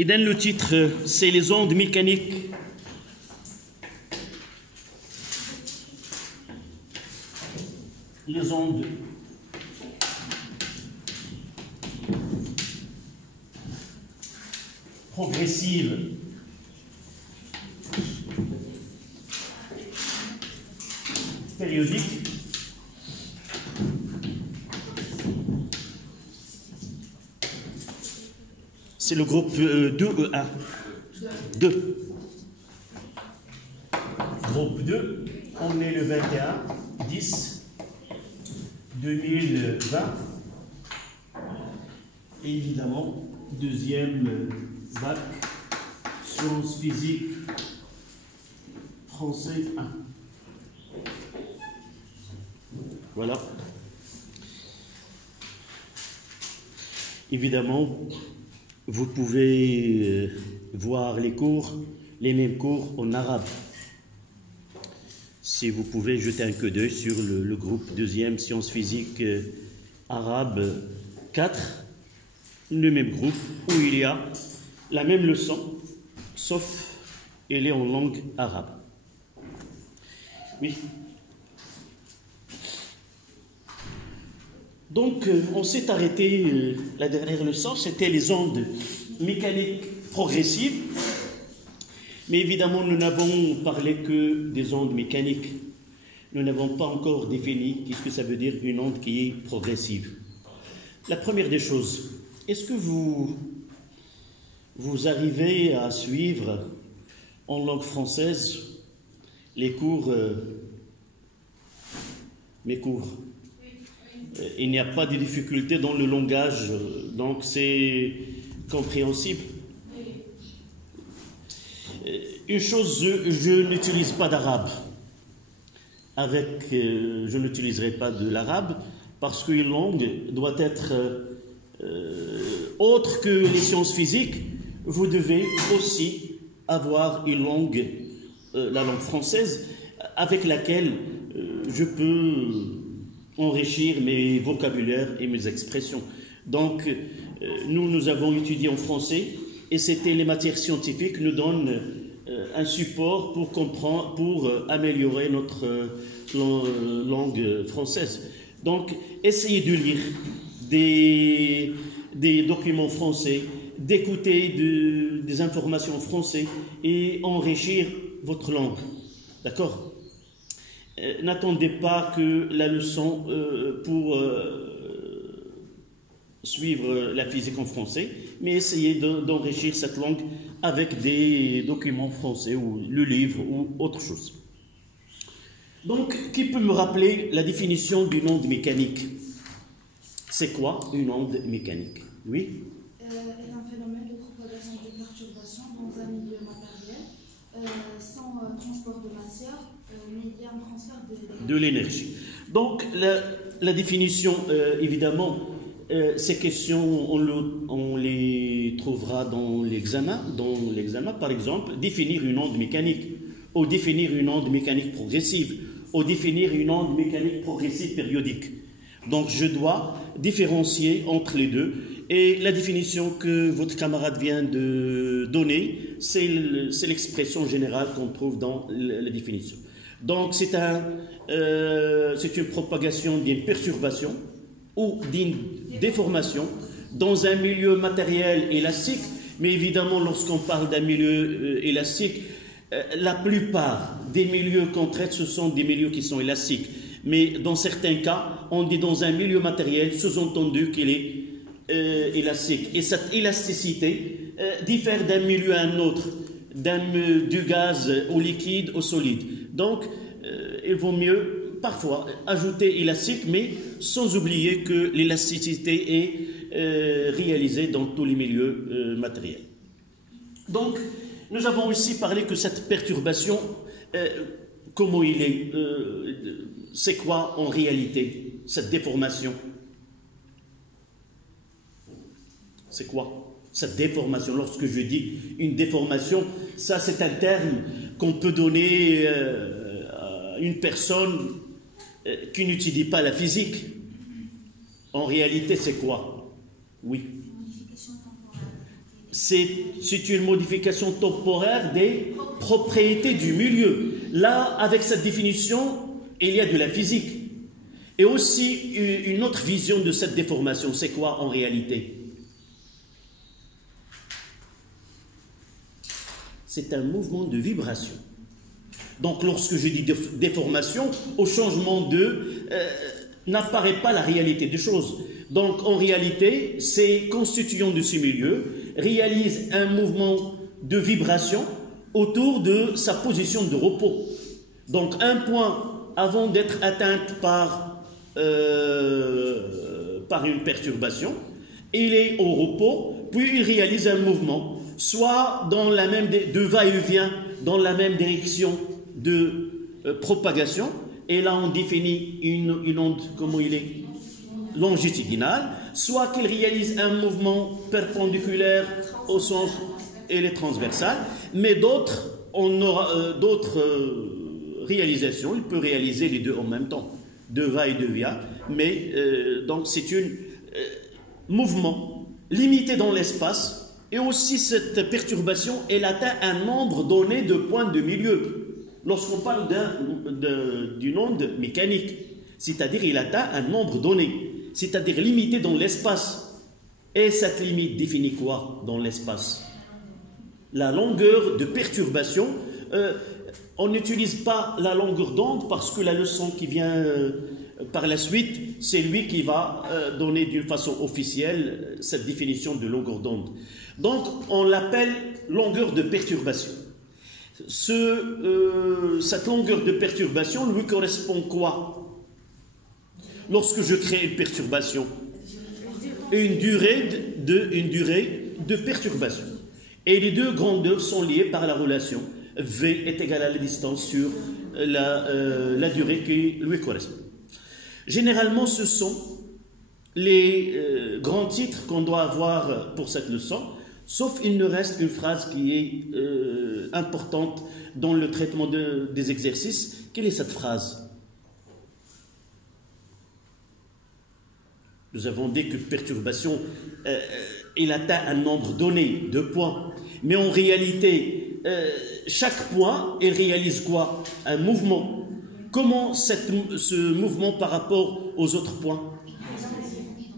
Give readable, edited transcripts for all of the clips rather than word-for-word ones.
Et dans le titre, c'est les ondes mécaniques. Les ondes progressives périodiques. C'est le groupe 2E1. 2. Groupe 2, on est le 21-10-2020. Et évidemment, deuxième bac, sciences physiques, français 1. Voilà. Évidemment, vous pouvez voir les mêmes cours en arabe. Si vous pouvez jeter un coup d'œil sur le groupe deuxième sciences physiques arabe 4, le même groupe où il y a la même leçon, sauf elle est en langue arabe. Oui. Donc, on s'est arrêté, la dernière leçon, c'était les ondes mécaniques progressives. Mais évidemment, nous n'avons parlé que des ondes mécaniques. Nous n'avons pas encore défini qu'est-ce que ça veut dire une onde qui est progressive. La première des choses, est-ce que vous arrivez à suivre en langue française les cours, mes cours? Il n'y a pas de difficulté dans le langage, donc c'est compréhensible. Une chose, je n'utilise pas d'arabe. Je n'utiliserai pas de l'arabe parce qu'une langue doit être autre que les sciences physiques. Vous devez aussi avoir une langue, la langue française, avec laquelle je peux enrichir mes vocabulaires et mes expressions. Donc, nous avons étudié en français et c'était les matières scientifiques nous donnent un support pour comprendre, pour améliorer notre langue française. Donc, essayez de lire des documents français, d'écouter des informations en français et enrichir votre langue. D'accord ? N'attendez pas que la leçon pour suivre la physique en français, mais essayez d'enrichir cette langue avec des documents français ou le livre ou autre chose. Donc, qui peut me rappeler la définition d'une onde mécanique? C'est quoi une onde mécanique? Oui? Est un phénomène de propagation de perturbations dans un milieu matériel sans transport de matière, mais il y a un transfert de l'énergie. Donc, la définition, évidemment, ces questions, on les trouvera dans l'examen. Par exemple, définir une onde mécanique, ou définir une onde mécanique progressive, ou définir une onde mécanique progressive périodique. Donc, je dois différencier entre les deux. Et la définition que votre camarade vient de donner, c'est l'expression générale qu'on trouve dans la définition. Donc, c'est une propagation d'une perturbation ou d'une déformation dans un milieu matériel élastique. Mais évidemment, lorsqu'on parle d'un milieu élastique, la plupart des milieux qu'on traite, ce sont des milieux qui sont élastiques. Mais dans certains cas, on dit dans un milieu matériel, sous-entendu qu'il est élastique. Et cette élasticité diffère d'un milieu à un autre, du gaz au liquide au solide. Donc, il vaut mieux parfois ajouter élastique, mais sans oublier que l'élasticité est réalisée dans tous les milieux matériels. Donc, nous avons aussi parlé que cette perturbation, comment il est, c'est quoi en réalité cette déformation? C'est quoi cette déformation? Lorsque je dis une déformation, ça c'est un terme qu'on peut donner à une personne qui n'étudie pas la physique. En réalité, c'est quoi? Oui. c'est une modification temporaire des propriétés du milieu. Là, avec cette définition, il y a de la physique. Et aussi, une autre vision de cette déformation, c'est quoi en réalité? C'est un mouvement de vibration. Donc, lorsque je dis déformation, au changement n'apparaît pas la réalité des choses. Donc, en réalité, ces constituants de ce milieu réalisent un mouvement de vibration autour de sa position de repos. Donc, un point, avant d'être atteinte par une perturbation, il est au repos, puis il réalise un mouvement, soit dans la même de va-et-vient, dans la même direction de propagation, et là on définit une onde, comment il est, longitudinale, soit qu'il réalise un mouvement perpendiculaire au sens, et les transversales, mais d'autres, on aura d'autres réalisations, il peut réaliser les deux en même temps, de va et de vient, mais donc c'est un mouvement limité dans l'espace, et aussi cette perturbation, elle atteint un nombre donné de points de milieu. Lorsqu'on parle d'une onde mécanique, c'est-à-dire il atteint un nombre donné, c'est-à-dire limité dans l'espace. Et cette limite définit quoi dans l'espace? La longueur de perturbation. On n'utilise pas la longueur d'onde parce que la leçon qui vient par la suite, c'est lui qui va donner d'une façon officielle cette définition de longueur d'onde. Donc, on l'appelle longueur de perturbation. Cette longueur de perturbation lui correspond quoi? Lorsque je crée une perturbation, une durée de perturbation. Et les deux grandeurs sont liées par la relation. V est égal à la distance sur la durée qui lui correspond. Généralement, ce sont les grands titres qu'on doit avoir pour cette leçon, sauf il ne reste une phrase qui est importante dans le traitement des exercices. Quelle est cette phrase? Nous avons dit que perturbation, il atteint un nombre donné de points, mais en réalité, chaque point, il réalise quoi? Un mouvement. Comment ce mouvement par rapport aux autres points?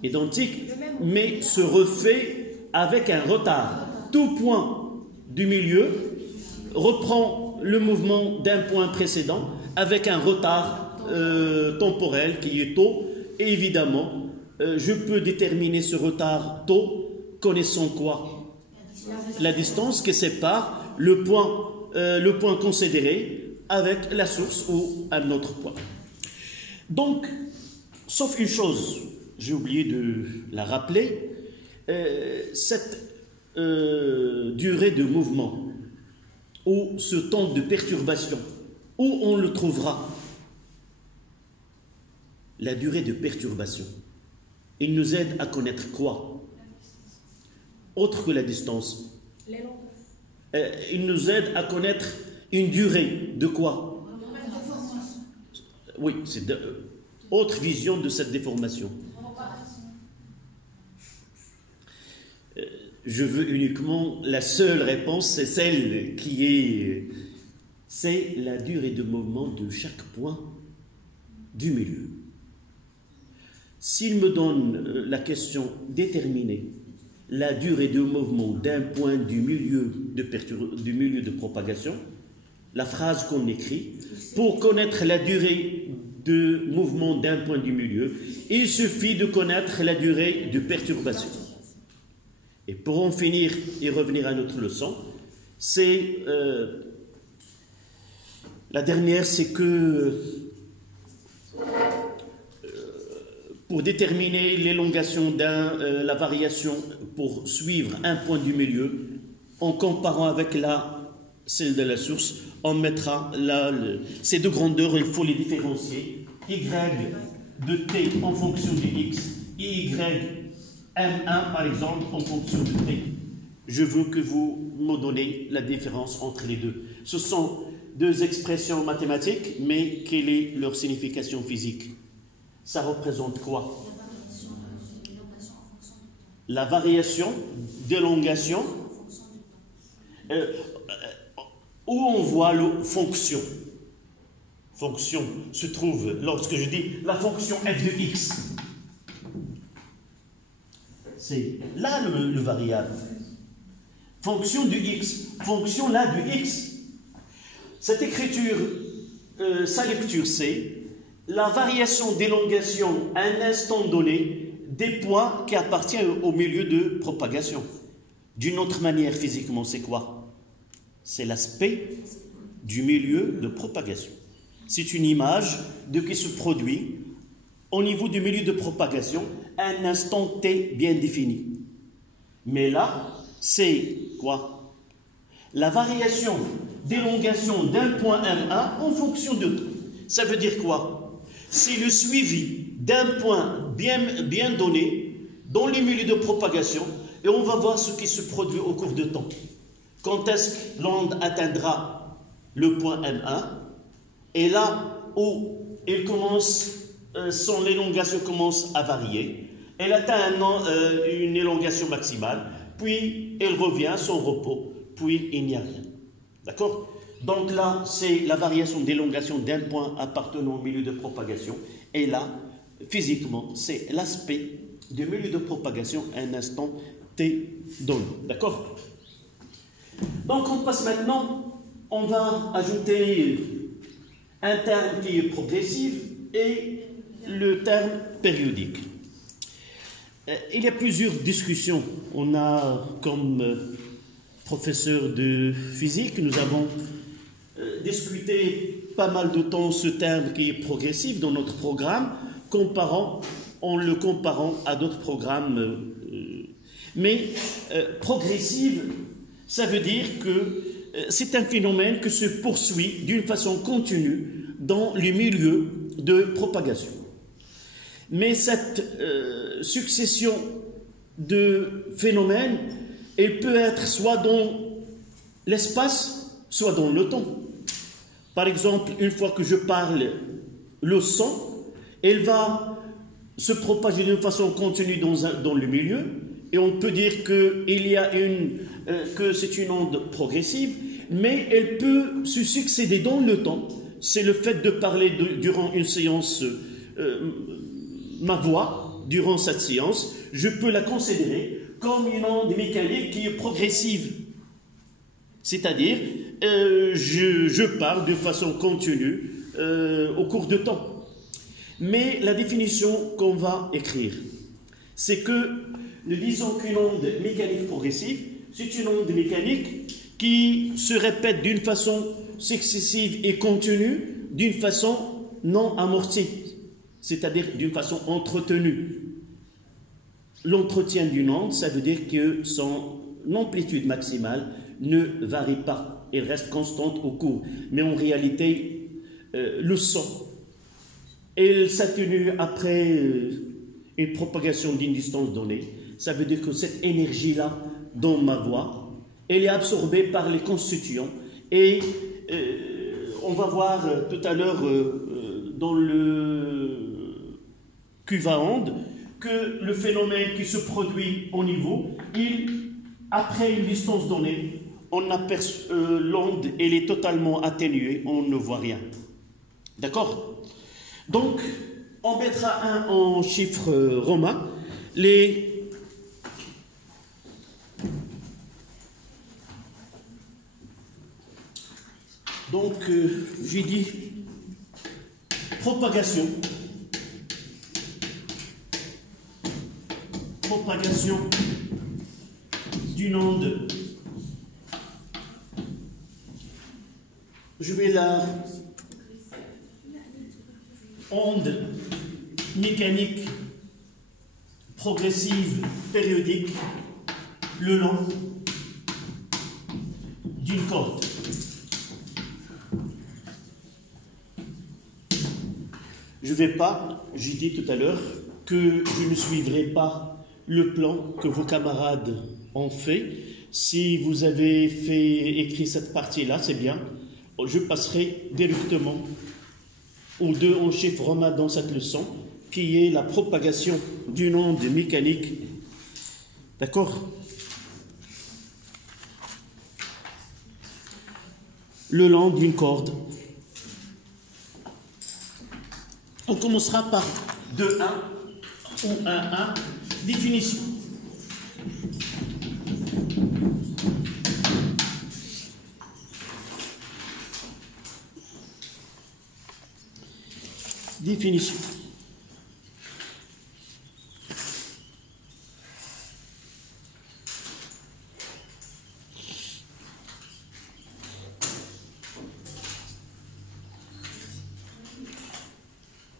Identique, mais se refait avec un retard. Tout point du milieu reprend le mouvement d'un point précédent avec un retard temporel qui est tau. Et évidemment, je peux déterminer ce retard tau connaissant quoi? La distance qui sépare le point considéré avec la source ou un autre point. Donc, sauf une chose, j'ai oublié de la rappeler, cette durée de mouvement ou ce temps de perturbation, où on le trouvera? La durée de perturbation. Il nous aide à connaître quoi? Autre que la distance. Il nous aide à connaître une durée de quoi? Oui, c'est autre vision de cette déformation. Je veux uniquement, la seule réponse, c'est celle qui est, c'est la durée de mouvement de chaque point du milieu. S'il me donne la question déterminer la durée de mouvement d'un point du milieu de propagation, la phrase qu'on écrit, pour connaître la durée de mouvement d'un point du milieu, il suffit de connaître la durée de perturbation. Et pour en finir et revenir à notre leçon, c'est la dernière, c'est que pour déterminer l'élongation la variation pour suivre un point du milieu, en comparant avec celle de la source, on mettra ces deux grandeurs, il faut les différencier. Y de t en fonction de x, et y M1 par exemple en fonction de t. Je veux que vous me donnez la différence entre les deux. Ce sont deux expressions mathématiques, mais quelle est leur signification physique? Ça représente quoi? La variation d'élongation où on voit le fonction. Fonction se trouve lorsque je dis la fonction f de x. C'est là le variable. Fonction du x. Fonction là du x. Cette écriture, sa lecture, c'est la variation d'élongation à un instant donné des points qui appartiennent au milieu de propagation. D'une autre manière, physiquement, c'est quoi? C'est l'aspect du milieu de propagation. C'est une image de qui se produit au niveau du milieu de propagation à un instant t bien défini. Mais là, c'est quoi? La variation d'élongation d'un point M1 en fonction de tout. Ça veut dire quoi? C'est le suivi d'un point bien donné dans les milieux de propagation et on va voir ce qui se produit au cours de temps. Quand est-ce que l'onde atteindra le point M1 et là où il commence, son élongation commence à varier, elle atteint une élongation maximale, puis elle revient à son repos, puis il n'y a rien. D'accord? Donc là, c'est la variation d'élongation d'un point appartenant au milieu de propagation. Et là, physiquement, c'est l'aspect du milieu de propagation à un instant t donné. D'accord? Donc on passe maintenant, on va ajouter un terme qui est progressif et le terme périodique. Il y a plusieurs discussions. On a comme professeur de physique, nous avons discuté pas mal de temps ce terme qui est progressif dans notre programme, en le comparant à d'autres programmes. Mais progressive, ça veut dire que c'est un phénomène qui se poursuit d'une façon continue dans le milieu de propagation. Mais cette succession de phénomènes, elle peut être soit dans l'espace, soit dans le temps. Par exemple, une fois que je parle le son, elle va se propager d'une façon continue dans le milieu, et on peut dire que c'est une onde progressive, mais elle peut se succéder dans le temps. C'est le fait de parler durant une séance, ma voix, durant cette séance, je peux la considérer comme une onde mécanique qui est progressive. C'est-à-dire, je parle de façon continue au cours de temps. Mais la définition qu'on va écrire, c'est que nous disons qu'une onde mécanique progressive, c'est une onde mécanique qui se répète d'une façon successive et continue, d'une façon non amortie, c'est-à-dire d'une façon entretenue. L'entretien d'une onde, ça veut dire que son amplitude maximale ne varie pas, elle reste constante au cours. Mais en réalité, le son, elle s'atténue après une propagation d'une distance donnée. Ça veut dire que cette énergie-là, dans ma voix, elle est absorbée par les constituants. Et on va voir tout à l'heure dans le cuve-à-ondes que le phénomène qui se produit au niveau, après une distance donnée, on aperçoit l'onde, elle est totalement atténuée, on ne voit rien. D'accord? Donc, on mettra un en chiffres romains. Donc, j'ai dit propagation d'une onde. Je vais la onde mécanique progressive périodique le long d'une corde. Je ne vais pas, j'ai dit tout à l'heure, que je ne suivrai pas le plan que vos camarades ont fait. Si vous avez écrit cette partie-là, c'est bien. Je passerai directement aux deux en chiffres romains dans cette leçon, qui est la propagation d'une onde mécanique. D'accord? le long d'une corde. On commencera par 2-1 ou 1-1, définition. Définition.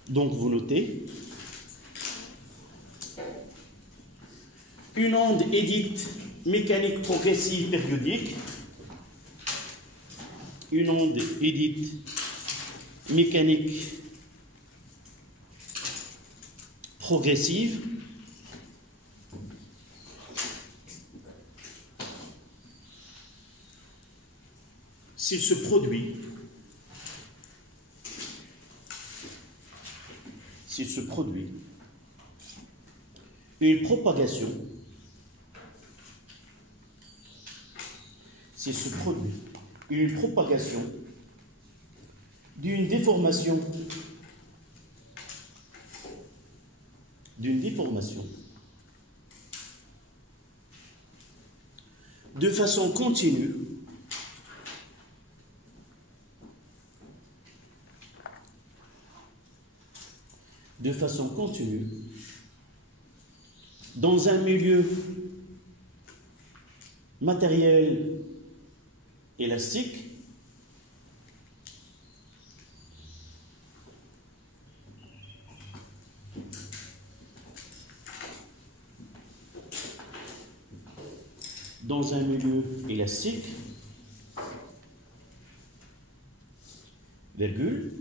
Donc vous notez, une onde est dite mécanique progressive périodique. Une onde est dite mécanique progressive. S'il se produit une propagation, d'une déformation de façon continue dans un milieu matériel élastique, virgule,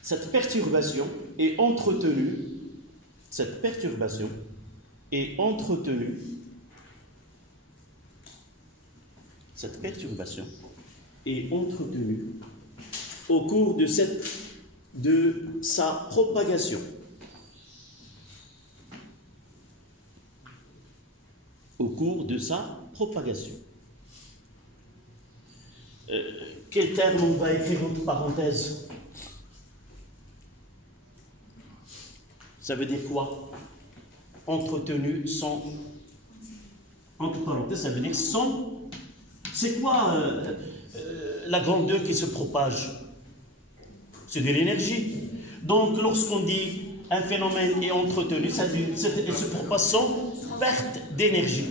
cette perturbation est entretenue au cours de sa propagation. Quel terme on va écrire entre parenthèses? Ça veut dire quoi? Entretenu sans... Entre parenthèses, ça veut dire sans... C'est quoi la grandeur qui se propage? C'est de l'énergie. Donc, lorsqu'on dit un phénomène est entretenu, ça il se propage sans perte d'énergie.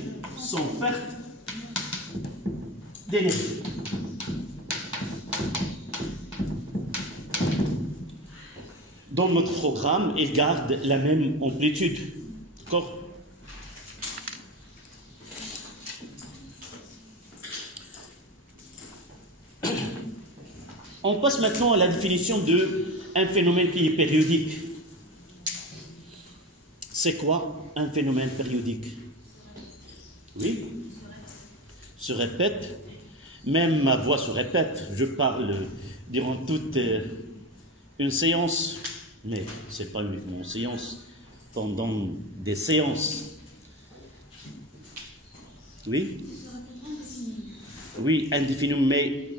Dans notre programme, il garde la même amplitude. D'accord? On passe maintenant à la définition d'un phénomène qui est périodique. C'est quoi un phénomène périodique? Oui, se répète, même ma voix se répète. Je parle durant toute une séance, mais ce n'est pas uniquement une séance, pendant des séances. Oui, indéfini, mais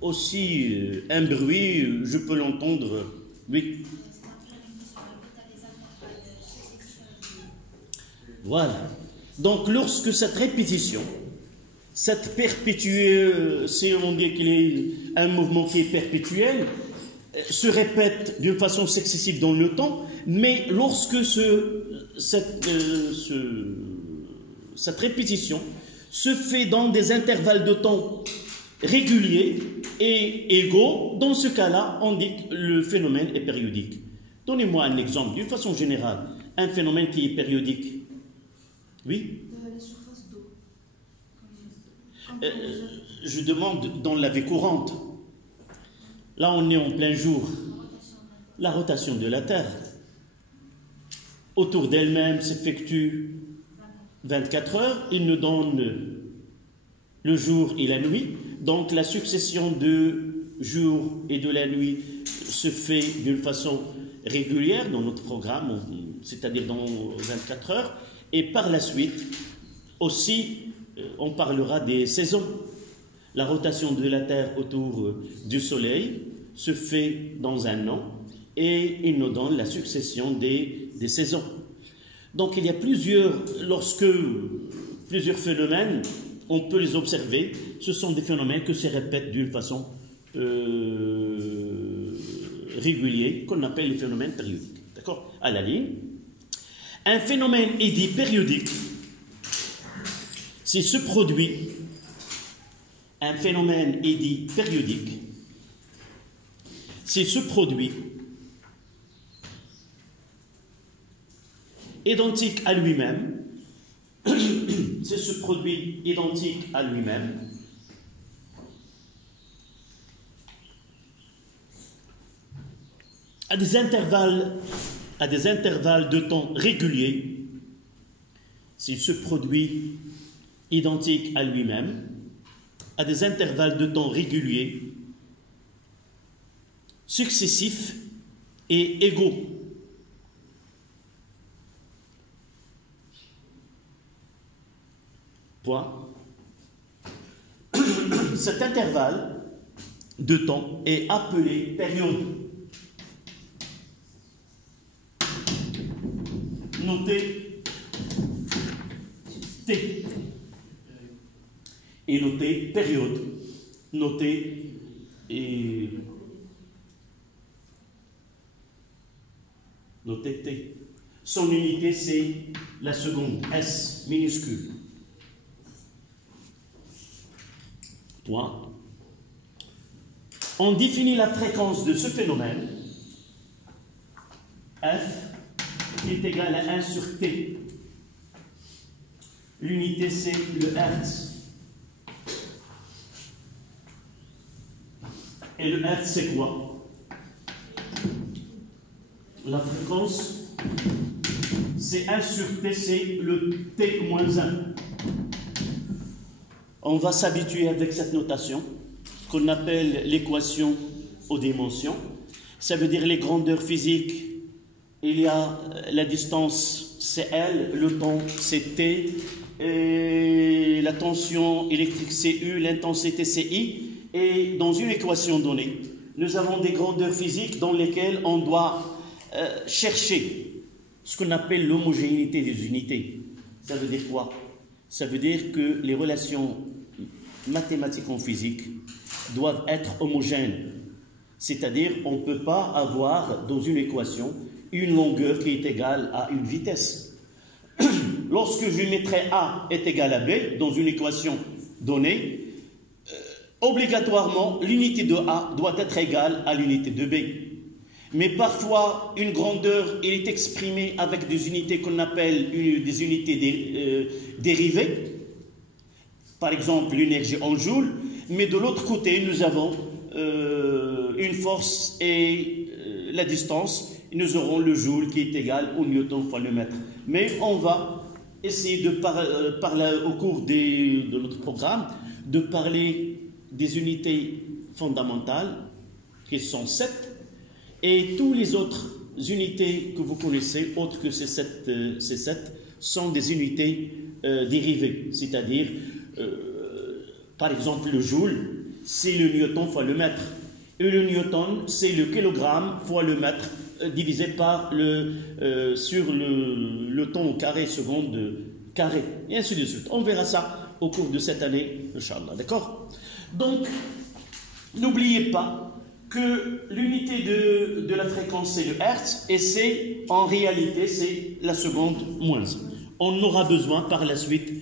aussi un bruit, je peux l'entendre, oui. Voilà. Donc, lorsque cette répétition, cette perpétuelle, si on dit qu'il est un mouvement qui est perpétuel, se répète d'une façon successive dans le temps, mais lorsque cette répétition se fait dans des intervalles de temps réguliers et égaux, dans ce cas-là, on dit que le phénomène est périodique. Donnez-moi un exemple, d'une façon générale, un phénomène qui est périodique. Oui? La surface d'eau. Je demande dans la vie courante. Là, on est en plein jour. La rotation de la Terre. Autour d'elle-même s'effectue 24 heures. Il nous donne le jour et la nuit. Donc, la succession de jour et de la nuit se fait d'une façon régulière dans notre programme, c'est-à-dire dans 24 heures. Et par la suite, aussi, on parlera des saisons. La rotation de la Terre autour du Soleil se fait dans un an et il nous donne la succession des saisons. Donc il y a plusieurs phénomènes, on peut les observer. Ce sont des phénomènes qui se répètent d'une façon régulière, qu'on appelle les phénomènes périodiques. D'accord? À la ligne. Un phénomène est dit périodique s'il se produit. Un phénomène est dit périodique s'il se produit identique à lui-même, s'il se produit identique à lui-même, à des intervalles de temps réguliers, s'il se produit identique à lui-même, à des intervalles de temps réguliers, successifs et égaux. Point. Cet intervalle de temps est appelé période. Notez T. Et notez période. Notez T. Son unité, c'est la seconde, S minuscule. Point. On définit la fréquence de ce phénomène, F, qui est égal à 1 sur T. L'unité, c'est le Hertz. Et le Hertz, c'est quoi? La fréquence, c'est 1 sur T, c'est le T moins 1. On va s'habituer avec cette notation, ce qu'on appelle l'équation aux dimensions. Ça veut dire les grandeurs physiques. Il y a la distance, c'est L, le temps, c'est T, et la tension électrique, c'est U, l'intensité, c'est I. Et dans une équation donnée, nous avons des grandeurs physiques dans lesquelles on doit chercher ce qu'on appelle l'homogénéité des unités. Ça veut dire quoi? Ça veut dire que les relations mathématiques en physique doivent être homogènes. C'est-à-dire, on ne peut pas avoir dans une équation une longueur qui est égale à une vitesse. Lorsque je mettrai A est égal à B dans une équation donnée, obligatoirement, l'unité de A doit être égale à l'unité de B. Mais parfois, une grandeur est exprimée avec des unités qu'on appelle des unités dérivées. Par exemple, l'énergie en joules. Mais de l'autre côté, nous avons une force et la distance. Nous aurons le joule qui est égal au newton fois le mètre. Mais on va essayer de parler au cours de notre programme, de parler des unités fondamentales, qui sont 7, et toutes les autres unités que vous connaissez, autres que ces 7, sont des unités dérivées, c'est-à-dire, par exemple, le joule, c'est le newton fois le mètre, et le newton, c'est le kilogramme fois le mètre, divisé par sur le temps au carré, seconde carré, et ainsi de suite. On verra ça au cours de cette année, Inch'Allah, d'accord? Donc, n'oubliez pas que l'unité de la fréquence, c'est le Hertz, et en réalité, c'est la seconde moins. On aura besoin par la suite,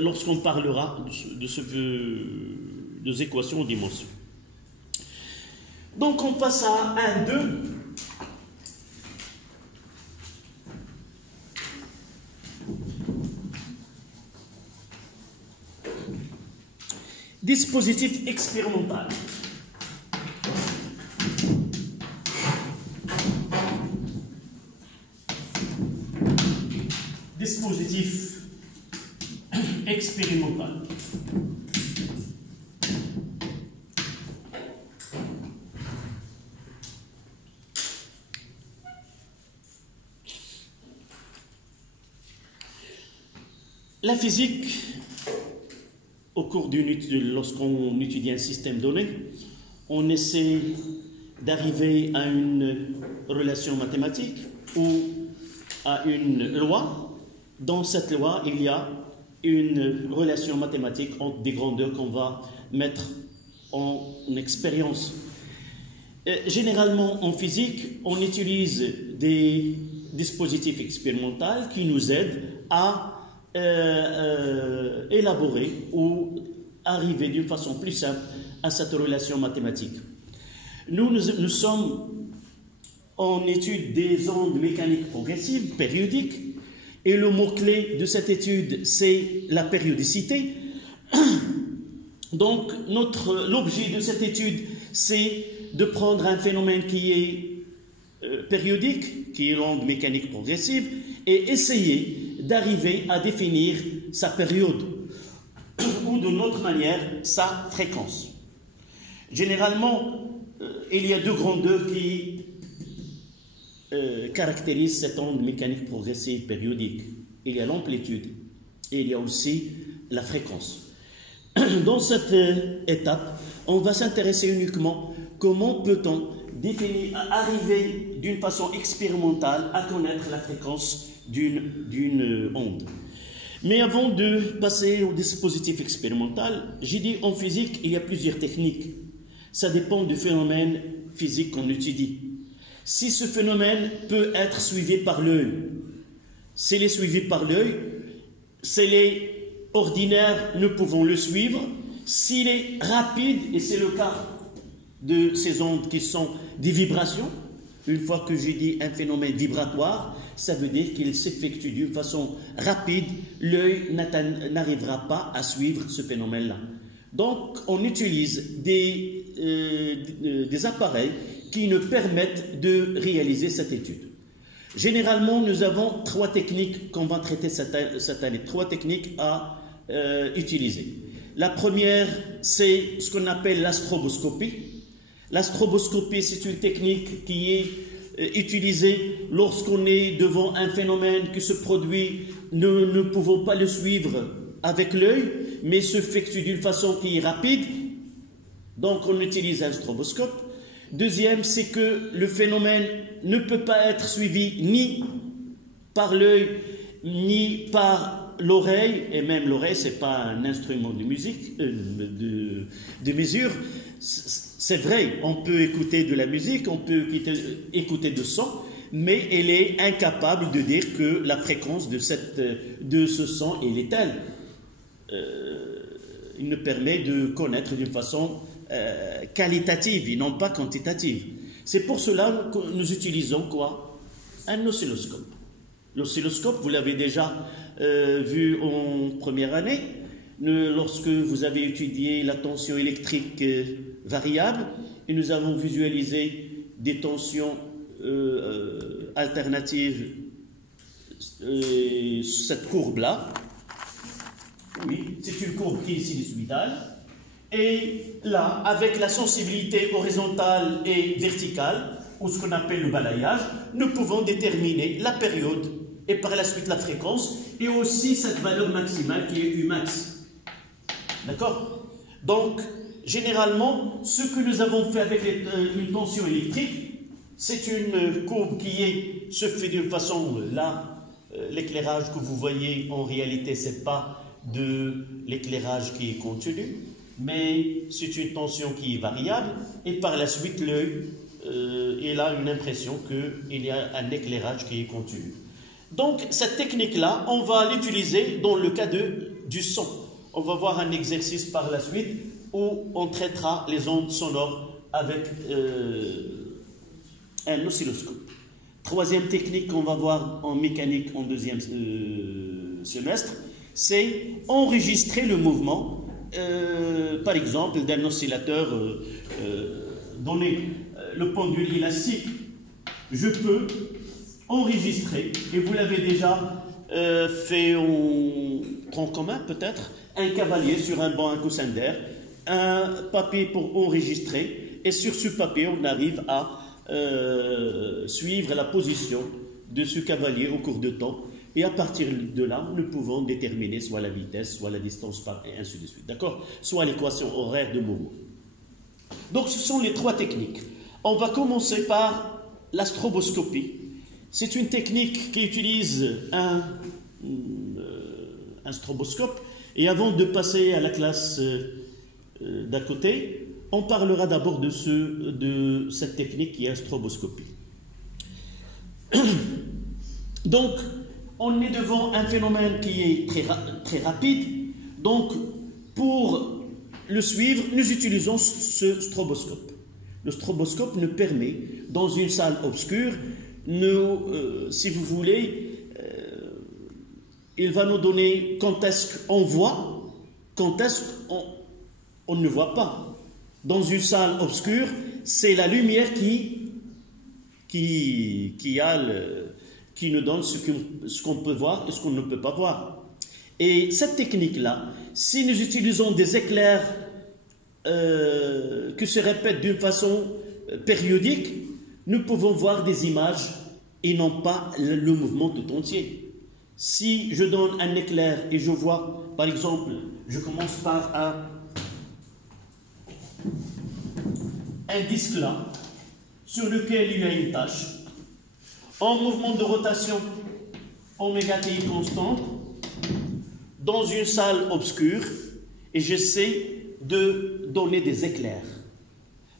lorsqu'on parlera de équations aux dimensions. Donc, on passe à 1, 2. Dispositif expérimental. Dispositif expérimental. La physique au cours d'une étude, lorsqu'on étudie un système donné, on essaie d'arriver à une relation mathématique ou à une loi. Dans cette loi, il y a une relation mathématique entre des grandeurs qu'on va mettre en expérience. Généralement, en physique, on utilise des dispositifs expérimentaux qui nous aident à élaborer ou arriver d'une façon plus simple à cette relation mathématique. Nous sommes en étude des ondes mécaniques progressives, périodiques, et le mot-clé de cette étude, c'est la périodicité. Donc, l'objet de cette étude, c'est de prendre un phénomène qui est périodique, qui est l'onde mécanique progressive, et essayer d'arriver à définir sa période, ou d'une autre manière, sa fréquence. Généralement, il y a deux grandeurs qui caractérisent cette onde mécanique progressive périodique. Il y a l'amplitude et il y a aussi la fréquence. Dans cette étape, on va s'intéresser uniquement comment peut-on arriver d'une façon expérimentale à connaître la fréquence d'une onde. Mais avant de passer au dispositif expérimental, j'ai dit en physique, il y a plusieurs techniques. Ça dépend du phénomène physique qu'on étudie. Si ce phénomène peut être suivi par l'œil, s'il est suivi par l'œil, s'il est ordinaire, nous pouvons le suivre. S'il est rapide, et c'est le cas de ces ondes qui sont des vibrations, une fois que j'ai dit un phénomène vibratoire, ça veut dire qu'il s'effectue d'une façon rapide, l'œil n'arrivera pas à suivre ce phénomène-là. Donc, on utilise des appareils qui nous permettent de réaliser cette étude. Généralement, nous avons trois techniques qu'on va traiter cette année, trois techniques à utiliser. La première, c'est ce qu'on appelle l'astroboscopie. L'astroboscopie, c'est une technique qui est utilisée lorsqu'on est devant un phénomène qui se produit, nous ne pouvons pas le suivre avec l'œil, mais s'effectue d'une façon qui est rapide. Donc, on utilise un stroboscope. Deuxième, c'est que le phénomène ne peut pas être suivi ni par l'œil, ni par l'oreille, et même l'oreille, ce n'est pas un instrument de musique, de mesure. C'est vrai, on peut écouter de la musique, on peut écouter de son, mais elle est incapable de dire que la fréquence de ce son, elle est telle. Il nous permet de connaître d'une façon qualitative et non pas quantitative. C'est pour cela que nous utilisons quoi? Un oscilloscope. L'oscilloscope, vous l'avez déjà vu en première année, lorsque vous avez étudié la tension électrique variable, et nous avons visualisé des tensions alternatives, cette courbe-là. Oui, c'est une courbe qui est sinusoïdale. Et là, avec la sensibilité horizontale et verticale, ou ce qu'on appelle le balayage, nous pouvons déterminer la période et par la suite la fréquence, et aussi cette valeur maximale qui est Umax. D'accord? Donc, généralement, ce que nous avons fait avec une tension électrique, c'est une courbe qui se fait d'une façon, là, l'éclairage que vous voyez, en réalité, ce n'est pas de l'éclairage qui est contenu, mais c'est une tension qui est variable, et par la suite, l'œil, il a une impression qu'il y a un éclairage qui est contenu. Donc, cette technique-là, on va l'utiliser dans le cas du son. On va voir un exercice par la suite où on traitera les ondes sonores avec un oscilloscope. Troisième technique qu'on va voir en mécanique en deuxième semestre, c'est enregistrer le mouvement, par exemple, d'un oscillateur donné. Le pendule élastique, je peux enregistrer, et vous l'avez déjà fait en tronc commun peut-être, un cavalier sur un banc, un coussin d'air, un papier pour enregistrer, et sur ce papier on arrive à suivre la position de ce cavalier au cours de temps, Et à partir de là, nous pouvons déterminer soit la vitesse, soit la distance, et ainsi de suite. D'accord? Soit l'équation horaire de mouvement. Donc, ce sont les trois techniques. On va commencer par la stroboscopie. C'est une technique qui utilise un stroboscope. Et avant de passer à la classe d'à côté, on parlera d'abord de cette technique qui est la stroboscopie. Donc, on est devant un phénomène qui est très rapide. Donc, pour le suivre, nous utilisons ce stroboscope. Le stroboscope nous permet, dans une salle obscure, si vous voulez, il va nous donner quand est-ce qu'on voit, quand est-ce qu'on ne voit pas. Dans une salle obscure, c'est la lumière qui nous donne ce qu'on peut voir et ce qu'on ne peut pas voir. Et cette technique-là, si nous utilisons des éclairs qui se répètent d'une façon périodique, nous pouvons voir des images et non pas le mouvement tout entier. Si je donne un éclair et je vois, par exemple, je commence par un disque là, sur lequel il y a une tache, en mouvement de rotation oméga t constante, dans une salle obscure, et j'essaie de donner des éclairs.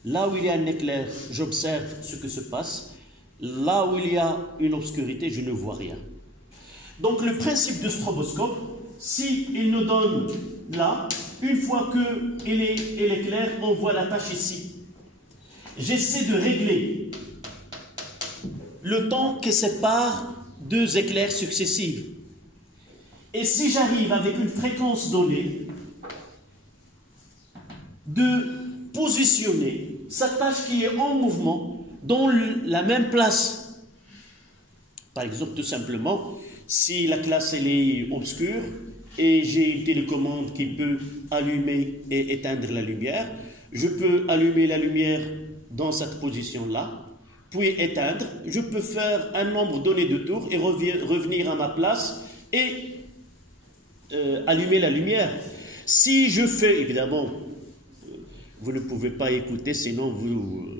Là où il y a un éclair, j'observe ce que se passe. Là où il y a une obscurité, je ne vois rien. Donc le principe du stroboscope, s'il nous donne là, une fois qu'il est clair, on voit la tache ici. J'essaie de régler le temps qui sépare deux éclairs successifs. Et si j'arrive avec une fréquence donnée de positionner sa tache qui est en mouvement dans la même place. Par exemple, tout simplement, si la classe elle est obscure et j'ai une télécommande qui peut allumer et éteindre la lumière, je peux allumer la lumière dans cette position-là, puis éteindre. Je peux faire un nombre donné de tours et revenir à ma place et allumer la lumière. Si je fais, évidemment, vous ne pouvez pas écouter, sinon vous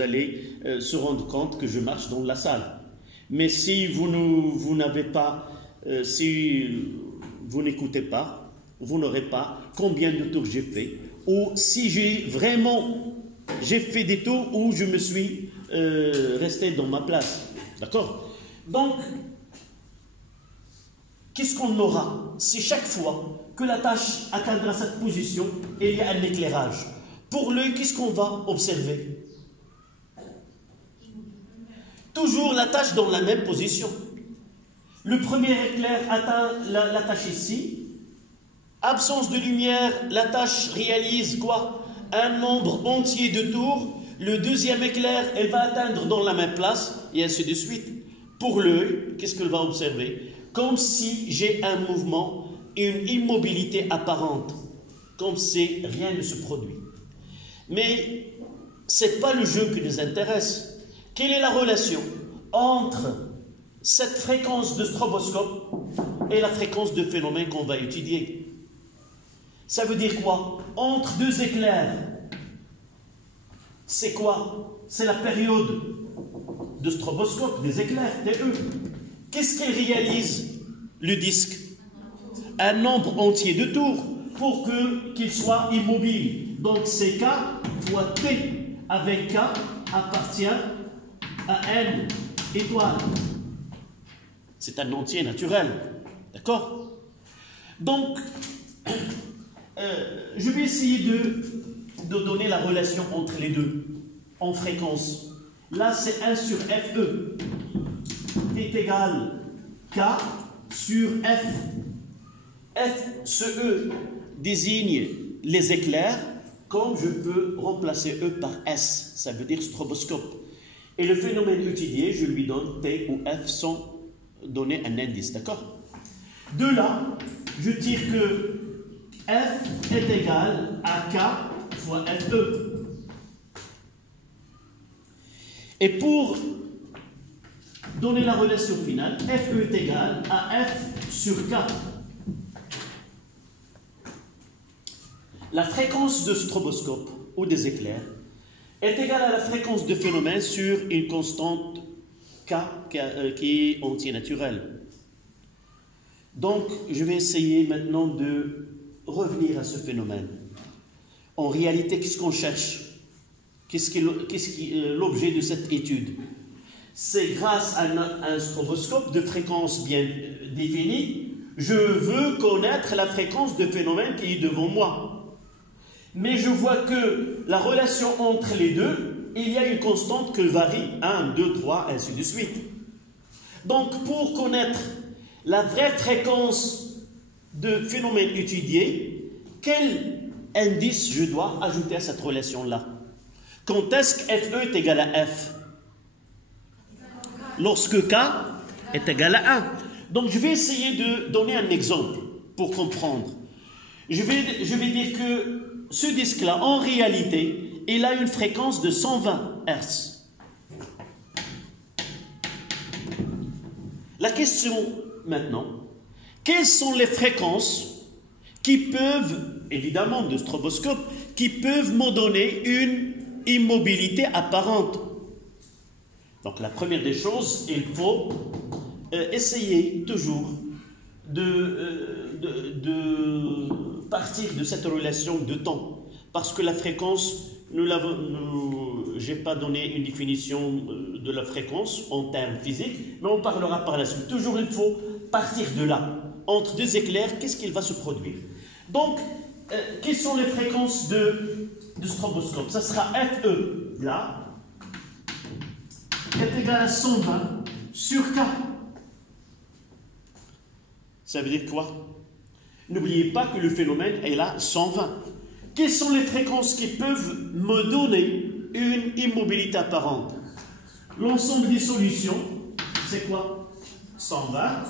allez se rendre compte que je marche dans la salle. Mais si vous n'avez pas, si vous n'écoutez pas, vous n'aurez pas combien de tours j'ai fait, ou si j'ai fait des tours où je me suis resté dans ma place. D'accord? Donc, qu'est-ce qu'on aura si chaque fois que la tâche atteindra cette position et il y a un éclairage? Pour l'œil, qu'est-ce qu'on va observer? Toujours la tâche dans la même position. Le premier éclair atteint la tâche ici. Absence de lumière, la tâche réalise quoi? Un nombre entier de tours. Le deuxième éclair, elle va atteindre dans la même place, et ainsi de suite. Pour l'œil, qu'est-ce qu'elle va observer? Comme si j'ai un mouvement et une immobilité apparente, comme si rien ne se produit. Mais ce n'est pas le jeu qui nous intéresse. Quelle est la relation entre cette fréquence de stroboscope et la fréquence de phénomène qu'on va étudier? Ça veut dire quoi? Entre deux éclairs, c'est quoi? C'est la période de stroboscope, des éclairs, TE. Qu'est-ce qu'il réalise, le disque? Un nombre entier de tours pour qu'il soit immobile. Donc c'est K fois T avec K appartient à N étoile. C'est un entier naturel. D'accord? Donc, je vais essayer de donner la relation entre les deux en fréquence. Là, c'est 1 sur FE est égal K sur F. Ce E désigne les éclairs, comme je peux remplacer E par S, ça veut dire stroboscope. Et le phénomène étudié, je lui donne T ou F sans donner un indice, d'accord? De là, je tire que F est égal à K fois FE. Et pour donner la relation finale, FE est égal à F sur K. La fréquence de stroboscope ou des éclairs est égale à la fréquence de phénomène sur une constante K qui est entier naturel. Donc, je vais essayer maintenant de revenir à ce phénomène. En réalité, qu'est-ce qu'on cherche? Qu'est-ce qui est l'objet de cette étude? C'est grâce à un stroboscope de fréquence bien définie, je veux connaître la fréquence de phénomène qui est devant moi. Mais je vois que la relation entre les deux, il y a une constante qui varie 1, 2, 3, ainsi de suite. Donc, pour connaître la vraie fréquence de phénomène étudié, quel indice je dois ajouter à cette relation-là? Quand est-ce que FE est égal à F? Lorsque K est égal à 1. Donc, je vais essayer de donner un exemple pour comprendre. Je vais dire que ce disque-là, en réalité, il a une fréquence de 120 Hz. La question maintenant, quelles sont les fréquences qui peuvent, évidemment de stroboscope, qui peuvent me donner une immobilité apparente? Donc la première des choses, il faut essayer toujours de partir de cette relation de temps. Parce que la fréquence, je n'ai pas donné une définition de la fréquence en termes physiques, mais on parlera par la suite. Toujours il faut partir de là. Entre deux éclairs, qu'est-ce qu'il va se produire? Donc, quelles sont les fréquences de stroboscope? Ça sera FE, là, est égal à 120 sur K. Ça veut dire quoi? N'oubliez pas que le phénomène est là 120. Quelles sont les fréquences qui peuvent me donner une immobilité apparente? L'ensemble des solutions, c'est quoi? 120,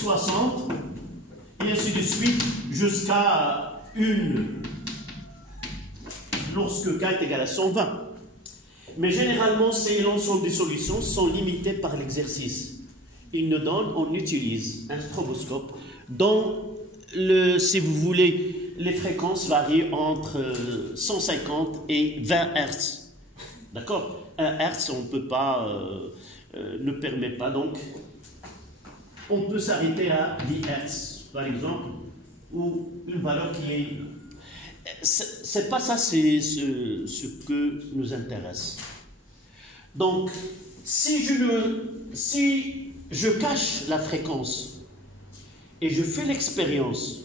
60, et ainsi de suite, jusqu'à 1, lorsque K est égal à 120. Mais généralement, l'ensemble des solutions sont limitées par l'exercice. On utilise un stroboscope dont, si vous voulez, les fréquences varient entre 150 et 20 Hz. D'accord? 1 Hz, on ne peut pas, ne permet pas. Donc, on peut s'arrêter à 10 Hz, par exemple, ou une valeur qui est... C'est pas ça, c'est ce que nous intéresse. Donc, si je cache la fréquence et je fais l'expérience,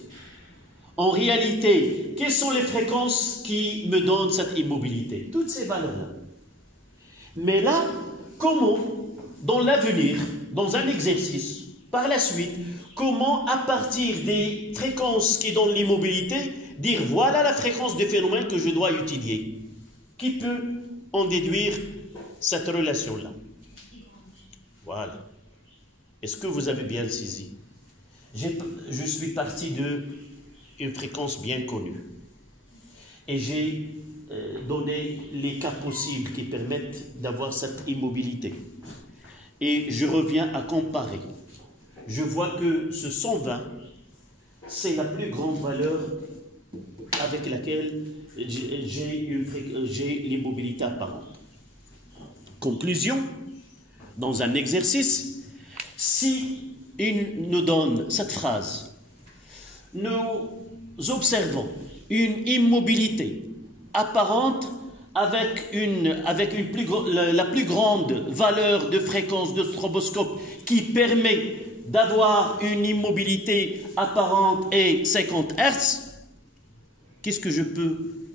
en réalité, quelles sont les fréquences qui me donnent cette immobilité? Toutes ces valeurs-là. Mais là, comment, dans l'avenir, dans un exercice, par la suite, comment, à partir des fréquences qui donnent l'immobilité, dire voilà la fréquence des phénomènes que je dois étudier? Qui peut en déduire cette relation-là? Voilà. Est-ce que vous avez bien saisi? Je suis parti d'une fréquence bien connue. Et j'ai donné les cas possibles qui permettent d'avoir cette immobilité. Et je reviens à comparer. Je vois que ce 120, c'est la plus grande valeur avec laquelle j'ai l'immobilité apparente. Conclusion, dans un exercice, si il nous donne cette phrase, nous observons une immobilité apparente avec la plus grande valeur de fréquence de stroboscope qui permet d'avoir une immobilité apparente et 50 Hz, qu'est-ce que je peux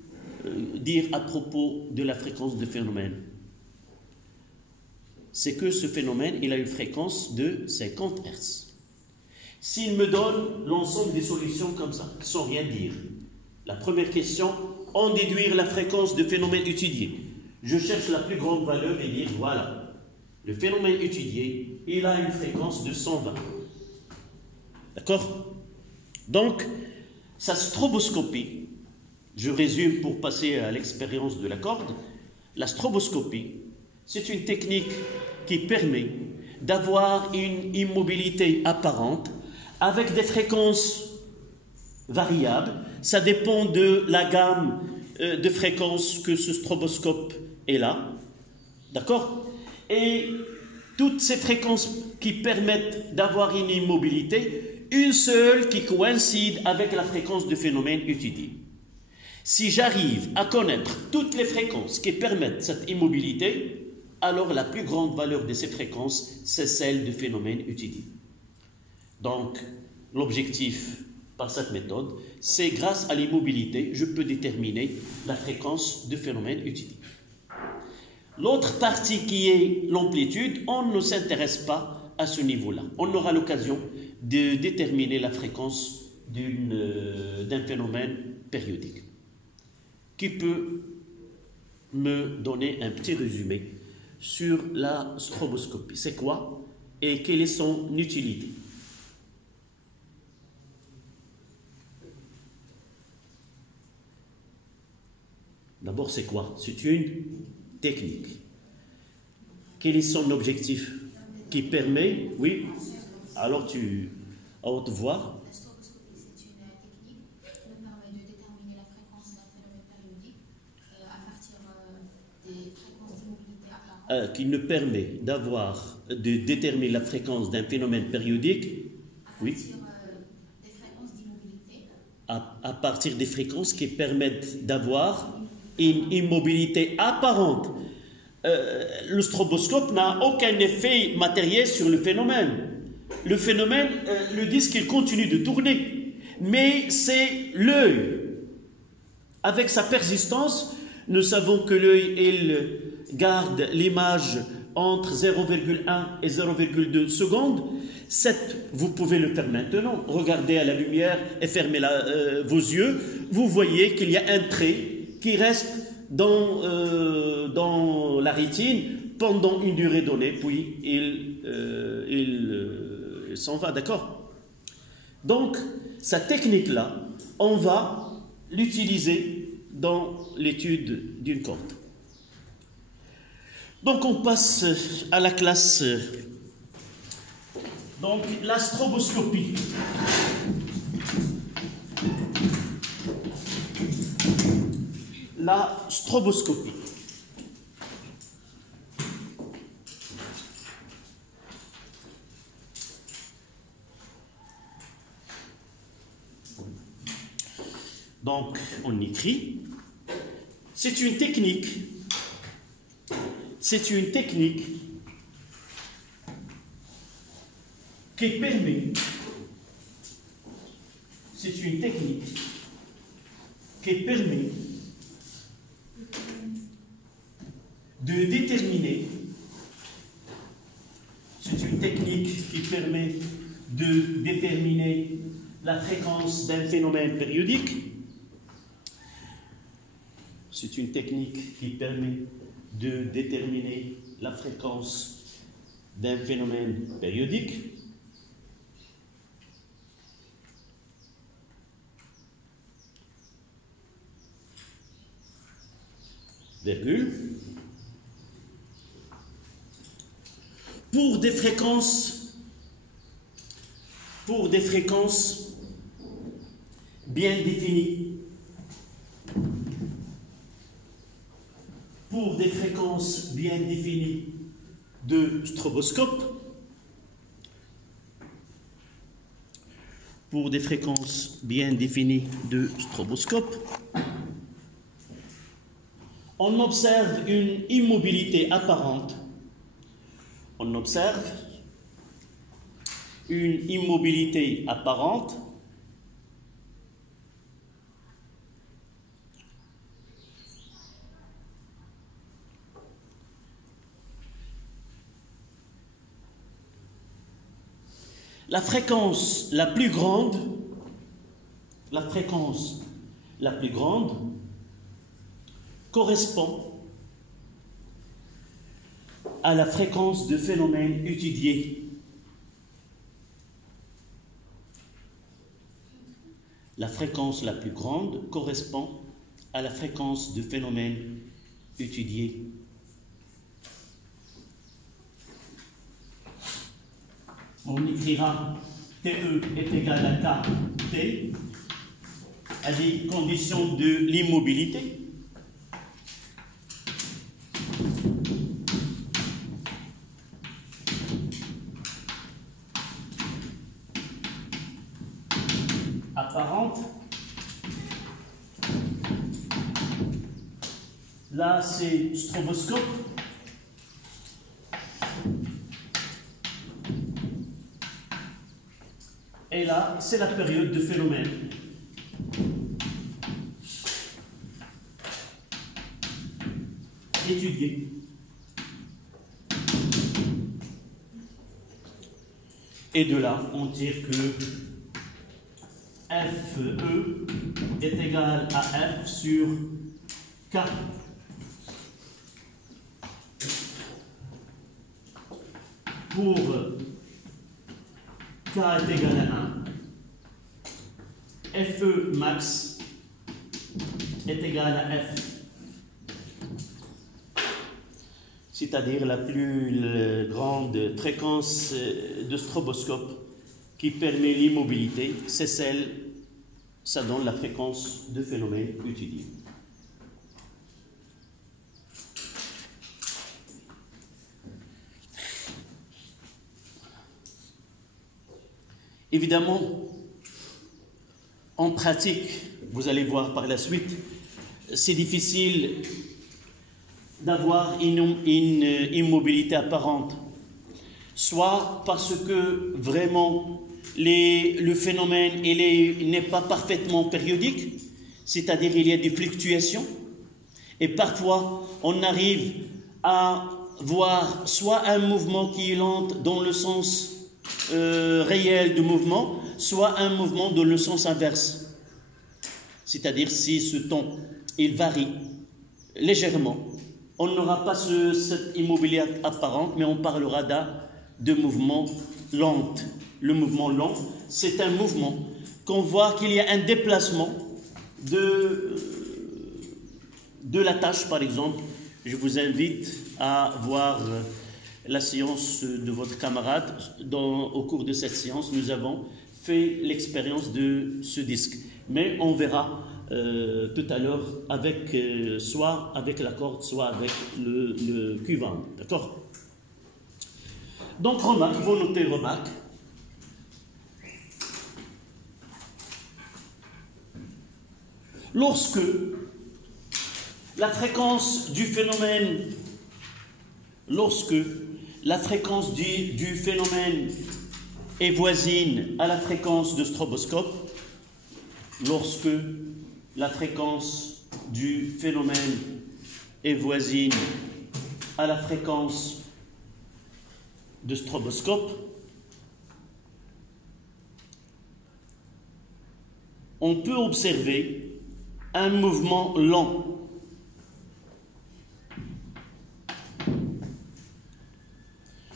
dire à propos de la fréquence de phénomène? C'est que ce phénomène, il a une fréquence de 50 Hz. S'il me donne l'ensemble des solutions comme ça, sans rien dire, la première question, en déduire la fréquence de phénomène étudié. Je cherche la plus grande valeur et dire, voilà, le phénomène étudié, il a une fréquence de 120. D'accord? Donc, sa stroboscopie, je résume pour passer à l'expérience de la corde, la stroboscopie, C'est une technique qui permet d'avoir une immobilité apparente avec des fréquences variables. Ça dépend de la gamme de fréquences que ce stroboscope est là. D'accord? Et toutes ces fréquences qui permettent d'avoir une immobilité, une seule qui coïncide avec la fréquence du phénomène étudié. Si j'arrive à connaître toutes les fréquences qui permettent cette immobilité, alors la plus grande valeur de ces fréquences, c'est celle du phénomène étudié. Donc, l'objectif par cette méthode, c'est grâce à l'immobilité, je peux déterminer la fréquence du phénomène étudié. L'autre partie qui est l'amplitude, on ne s'intéresse pas à ce niveau-là. On aura l'occasion de déterminer la fréquence d'un phénomène périodique qui peut me donner un petit résumé sur la stroboscopie. C'est quoi et quelle est son utilité? D'abord, c'est quoi? C'est une technique. Quel est son objectif? Qui permet, oui, alors à haute voix. La stroboscopie, c'est une technique qui nous permet de déterminer la fréquence d'un phénomène périodique à partir des fréquences d'immobilité apparentes. Qui nous permet de déterminer la fréquence d'un phénomène périodique, oui, des fréquences d'immobilité. À partir des fréquences qui permettent d'avoir une immobilité apparente. Le stroboscope n'a aucun effet matériel sur le phénomène. Le phénomène, le disque, il continue de tourner. Mais c'est l'œil. Avec sa persistance, nous savons que l'œil, il garde l'image entre 0,1 et 0,2 secondes. Vous pouvez le faire maintenant. Regardez à la lumière et fermez vos yeux. Vous voyez qu'il y a un trait qui reste dans la rétine pendant une durée donnée, puis il s'en va, d'accord? Donc, cette technique-là, on va l'utiliser dans l'étude d'une corde. Donc, on passe à la classe. Donc, la stroboscopie. La stroboscopie. Donc, on écrit. C'est une technique. C'est une technique qui permet. C'est une technique qui permet de déterminer. C'est une technique qui permet de déterminer la fréquence d'un phénomène périodique. C'est une technique qui permet de déterminer la fréquence d'un phénomène périodique. Virgule. Pour des fréquences bien définies. Pour des fréquences bien définies de stroboscope, pour des fréquences bien définies de stroboscope, on observe une immobilité apparente. On observe une immobilité apparente la fréquence la plus grande correspond à la fréquence de phénomène étudié. La fréquence la plus grande correspond à la fréquence de phénomène étudié. on écrira TE est égal à KT, à des conditions de l'immobilité. Apparente. Là, c'est stroboscope. Et là, c'est la période de phénomène. Étudié. Et de là, on tire que FE est égal à F sur K. Pour K est égal à 1, FE max est égal à F. C'est-à-dire la plus grande fréquence de stroboscope qui permet l'immobilité, c'est celle, ça donne la fréquence de phénomène étudié. Évidemment, en pratique, vous allez voir par la suite, c'est difficile d'avoir une immobilité apparente, soit parce que vraiment le phénomène n'est pas parfaitement périodique, c'est-à-dire il y a des fluctuations, et parfois on arrive à voir soit un mouvement qui est lent dans le sens réel du mouvement, soit un mouvement dans le sens inverse. C'est-à-dire si ce temps il varie légèrement, on n'aura pas cette immobilité apparente, mais on parlera de mouvement lent. Le mouvement lent, c'est un mouvement qu'on voit qu'il y a un déplacement de la tâche, par exemple. Je vous invite à voir la séance de votre camarade. Au cours de cette séance, nous avons fait l'expérience de ce disque. Mais on verra tout à l'heure avec soit avec la corde, soit avec le cuvant. D'accord? Donc, remarque, il faut noter remarque. Lorsque la fréquence du phénomène, est voisine à la fréquence de stroboscope, lorsque la fréquence du phénomène est voisine à la fréquence de stroboscope, on peut observer un mouvement lent.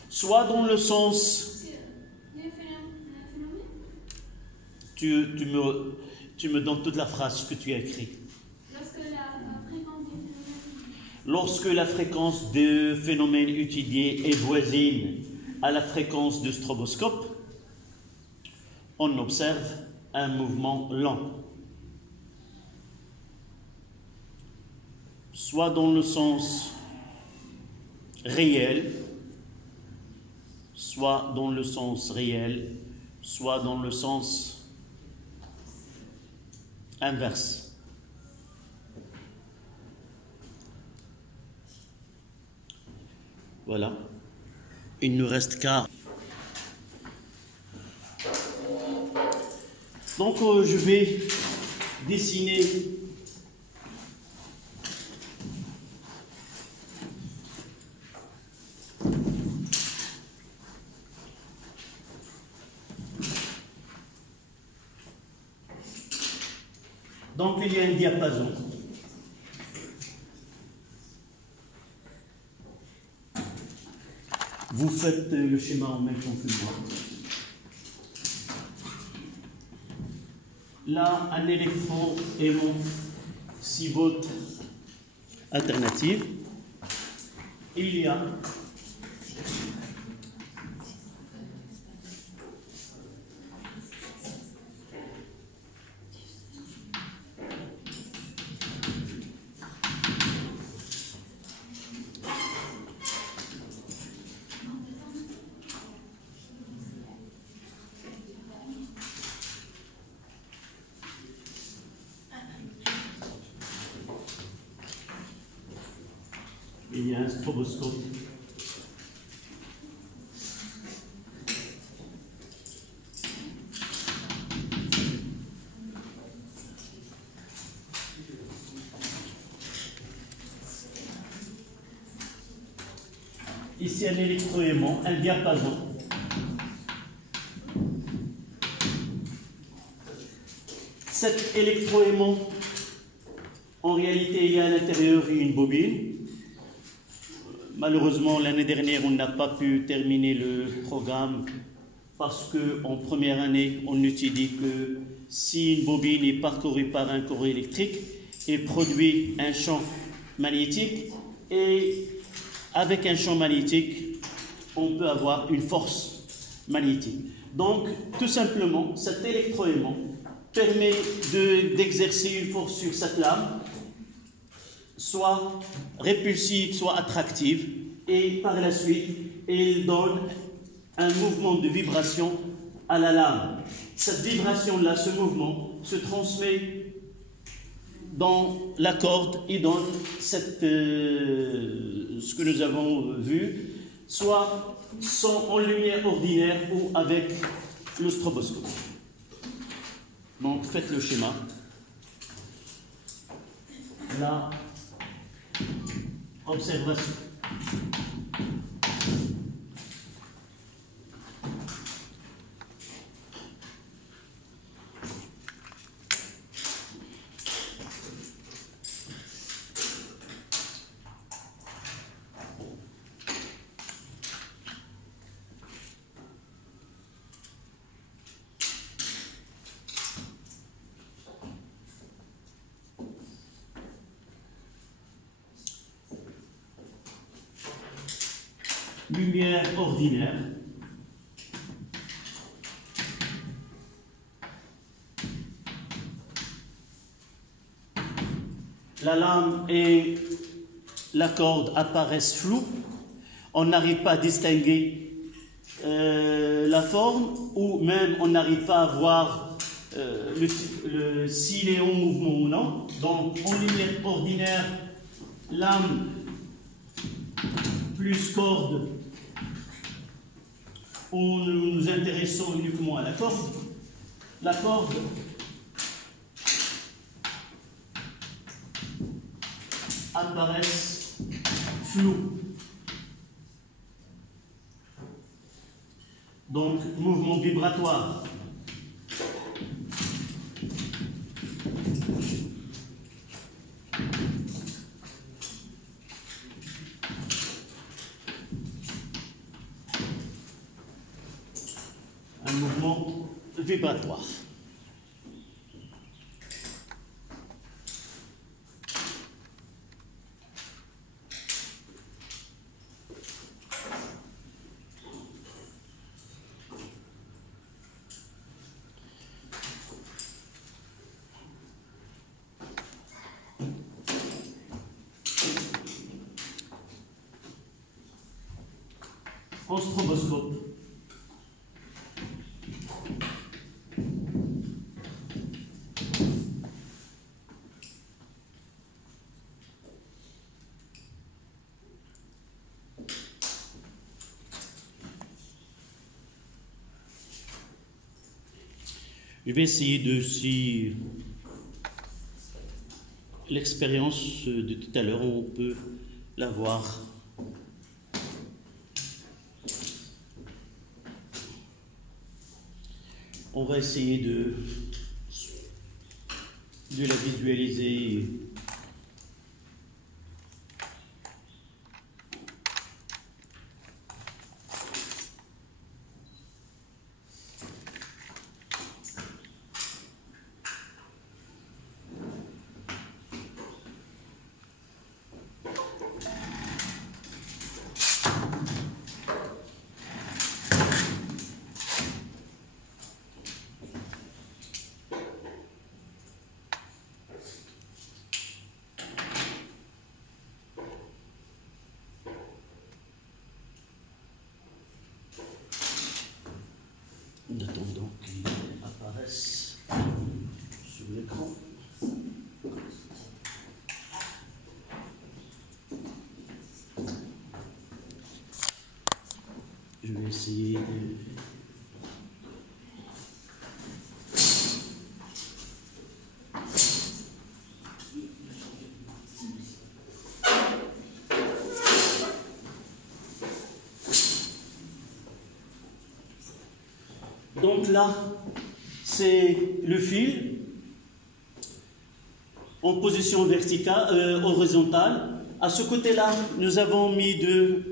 Soit dans le sens... Tu me donnes toute la phrase que tu as écrite. Lorsque la fréquence de phénomène étudié est voisine à la fréquence de stroboscope, on observe un mouvement lent. Soit dans le sens réel, soit dans le sens inverse. Voilà. Il ne reste qu'à... Donc, je vais dessiner donc il y a un diapason. Vous faites le schéma en même temps que moi. Là, un électron aimant 6 volts alternative. Il y a il y a un stroboscope. Ici un électroaimant, un diapason. Cet électroaimant, en réalité, il y a à l'intérieur une bobine. Malheureusement, l'année dernière, on n'a pas pu terminer le programme parce qu'en première année, on nous dit que si une bobine est parcourue par un courant électrique, elle produit un champ magnétique et avec un champ magnétique, on peut avoir une force magnétique. Donc, tout simplement, cet électroaimant permet d'exercer une force sur cette lame, soit répulsive, soit attractive, et par la suite, il donne un mouvement de vibration à la lame. Cette vibration-là, ce mouvement, se transmet dans la corde et donne ce que nous avons vu, soit en lumière ordinaire ou avec le stroboscope. Donc faites le schéma. Là, observation. Lumière ordinaire. La lame et la corde apparaissent floues. On n'arrive pas à distinguer la forme ou même on n'arrive pas à voir s'il est en mouvement ou non. Donc en lumière ordinaire, lame plus corde, où nous nous intéressons uniquement à la corde. La corde apparaît floue. Donc, mouvement vibratoire. Un mouvement vibratoire. En stroboscope. Je vais essayer de, si l'expérience de tout à l'heure, on peut la voir. On va essayer de la visualiser. En attendant qu'il apparaisse sur l'écran. donc là, c'est le fil en position verticale, horizontale. À ce côté-là, nous avons mis de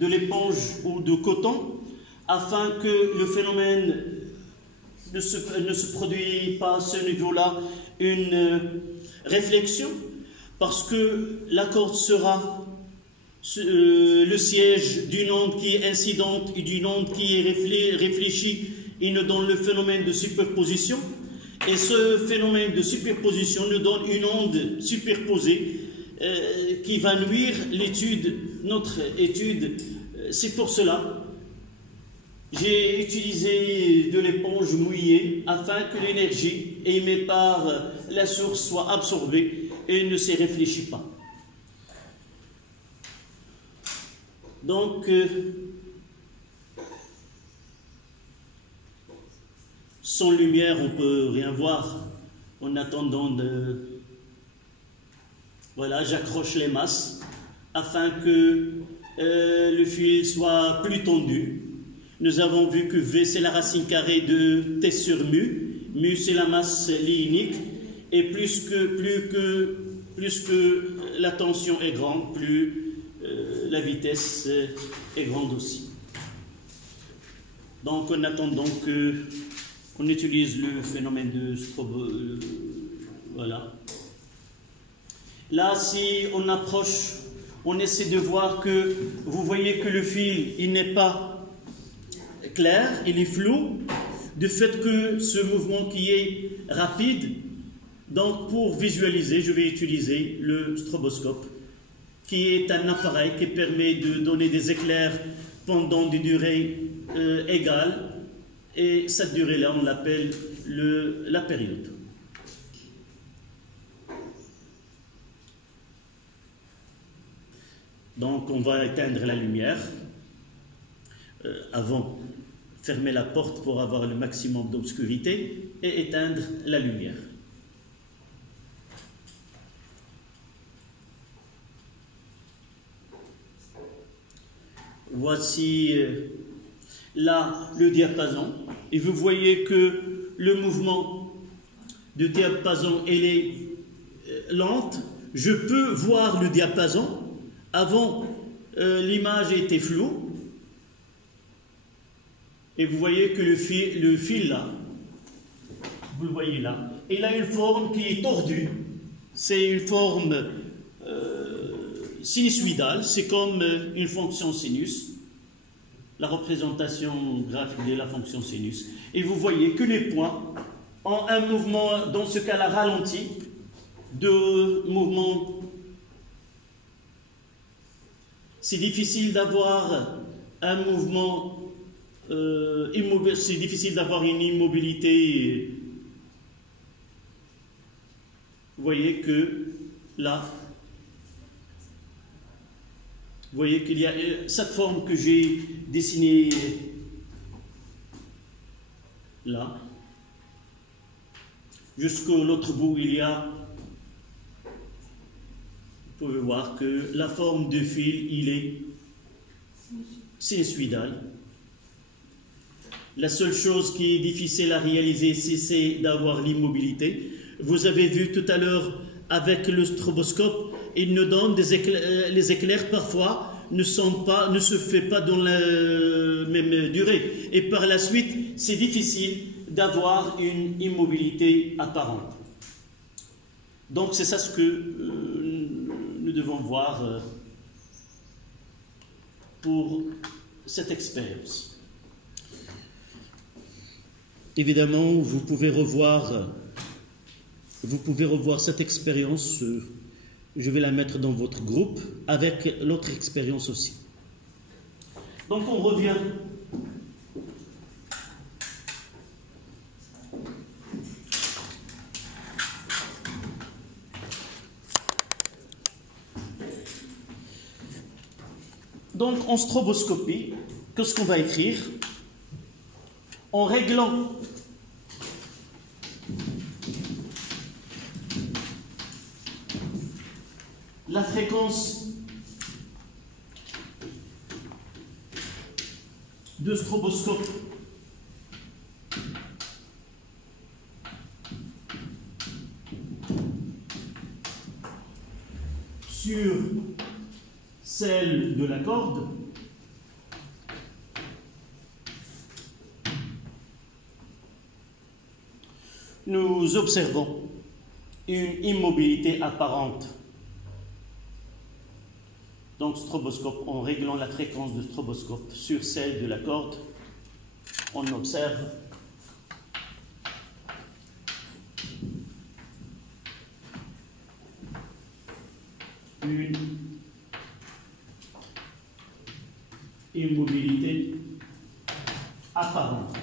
l'éponge ou de coton afin que le phénomène ne se produise pas à ce niveau-là une réflexion, parce que la corde sera le siège d'une onde qui est incidente et d'une onde qui est réfléchie et nous donne le phénomène de superposition. Et ce phénomène de superposition nous donne une onde superposée qui va nuire notre étude. C'est pour cela j'ai utilisé de l'éponge mouillée afin que l'énergie émise par la source soit absorbée et ne se réfléchit pas. Donc, sans lumière, on ne peut rien voir. En attendant voilà, j'accroche les masses afin que le fil soit plus tendu. Nous avons vu que V, c'est la racine carrée de T sur mu. Mu, c'est la masse linéique. Et plus que la tension est grande, plus la vitesse est grande aussi. Donc, en attendant qu'on utilise le phénomène de voilà. Là, si on approche, on essaie de voir que, vous voyez que le fil, il n'est pas clair, il est flou, du fait que ce mouvement qui est rapide. Donc, pour visualiser, je vais utiliser le stroboscope, qui est un appareil qui permet de donner des éclairs pendant des durées égales, et cette durée-là, on l'appelle la période. Donc, on va éteindre la lumière. Avant, fermer la porte pour avoir le maximum d'obscurité et éteindre la lumière. Voici là le diapason, et vous voyez que le mouvement de diapason est lente. Je peux voir le diapason. Avant, l'image était floue. Et vous voyez que le fil là, vous le voyez là, il a une forme qui est tordue. C'est une forme sinusoïdale, c'est comme une fonction sinus, la représentation graphique de la fonction sinus. Et vous voyez que les points ont un mouvement, dans ce cas-là, ralenti, de mouvement. C'est difficile d'avoir un mouvement c'est difficile d'avoir une immobilité. Vous voyez que là, vous voyez qu'il y a cette forme que j'ai dessinée là. Jusqu'à l'autre bout, il y a, vous pouvez voir que la forme de fil, il est sinusoïdal. La seule chose qui est difficile à réaliser, c'est d'avoir l'immobilité. Vous avez vu tout à l'heure avec le stroboscope, il nous donne des éclairs, les éclairs parfois ne se fait pas dans la même durée. Et par la suite, c'est difficile d'avoir une immobilité apparente. Donc c'est ça ce que nous devons voir pour cette expérience. Évidemment, vous pouvez revoir cette expérience, je vais la mettre dans votre groupe, avec l'autre expérience aussi. Donc on revient. Donc en stroboscopie, qu'est-ce qu'on va écrire? En réglant la fréquence de stroboscope sur celle de la corde, nous observons une immobilité apparente. Donc, stroboscope, en réglant la fréquence de stroboscope sur celle de la corde, on observe une immobilité apparente.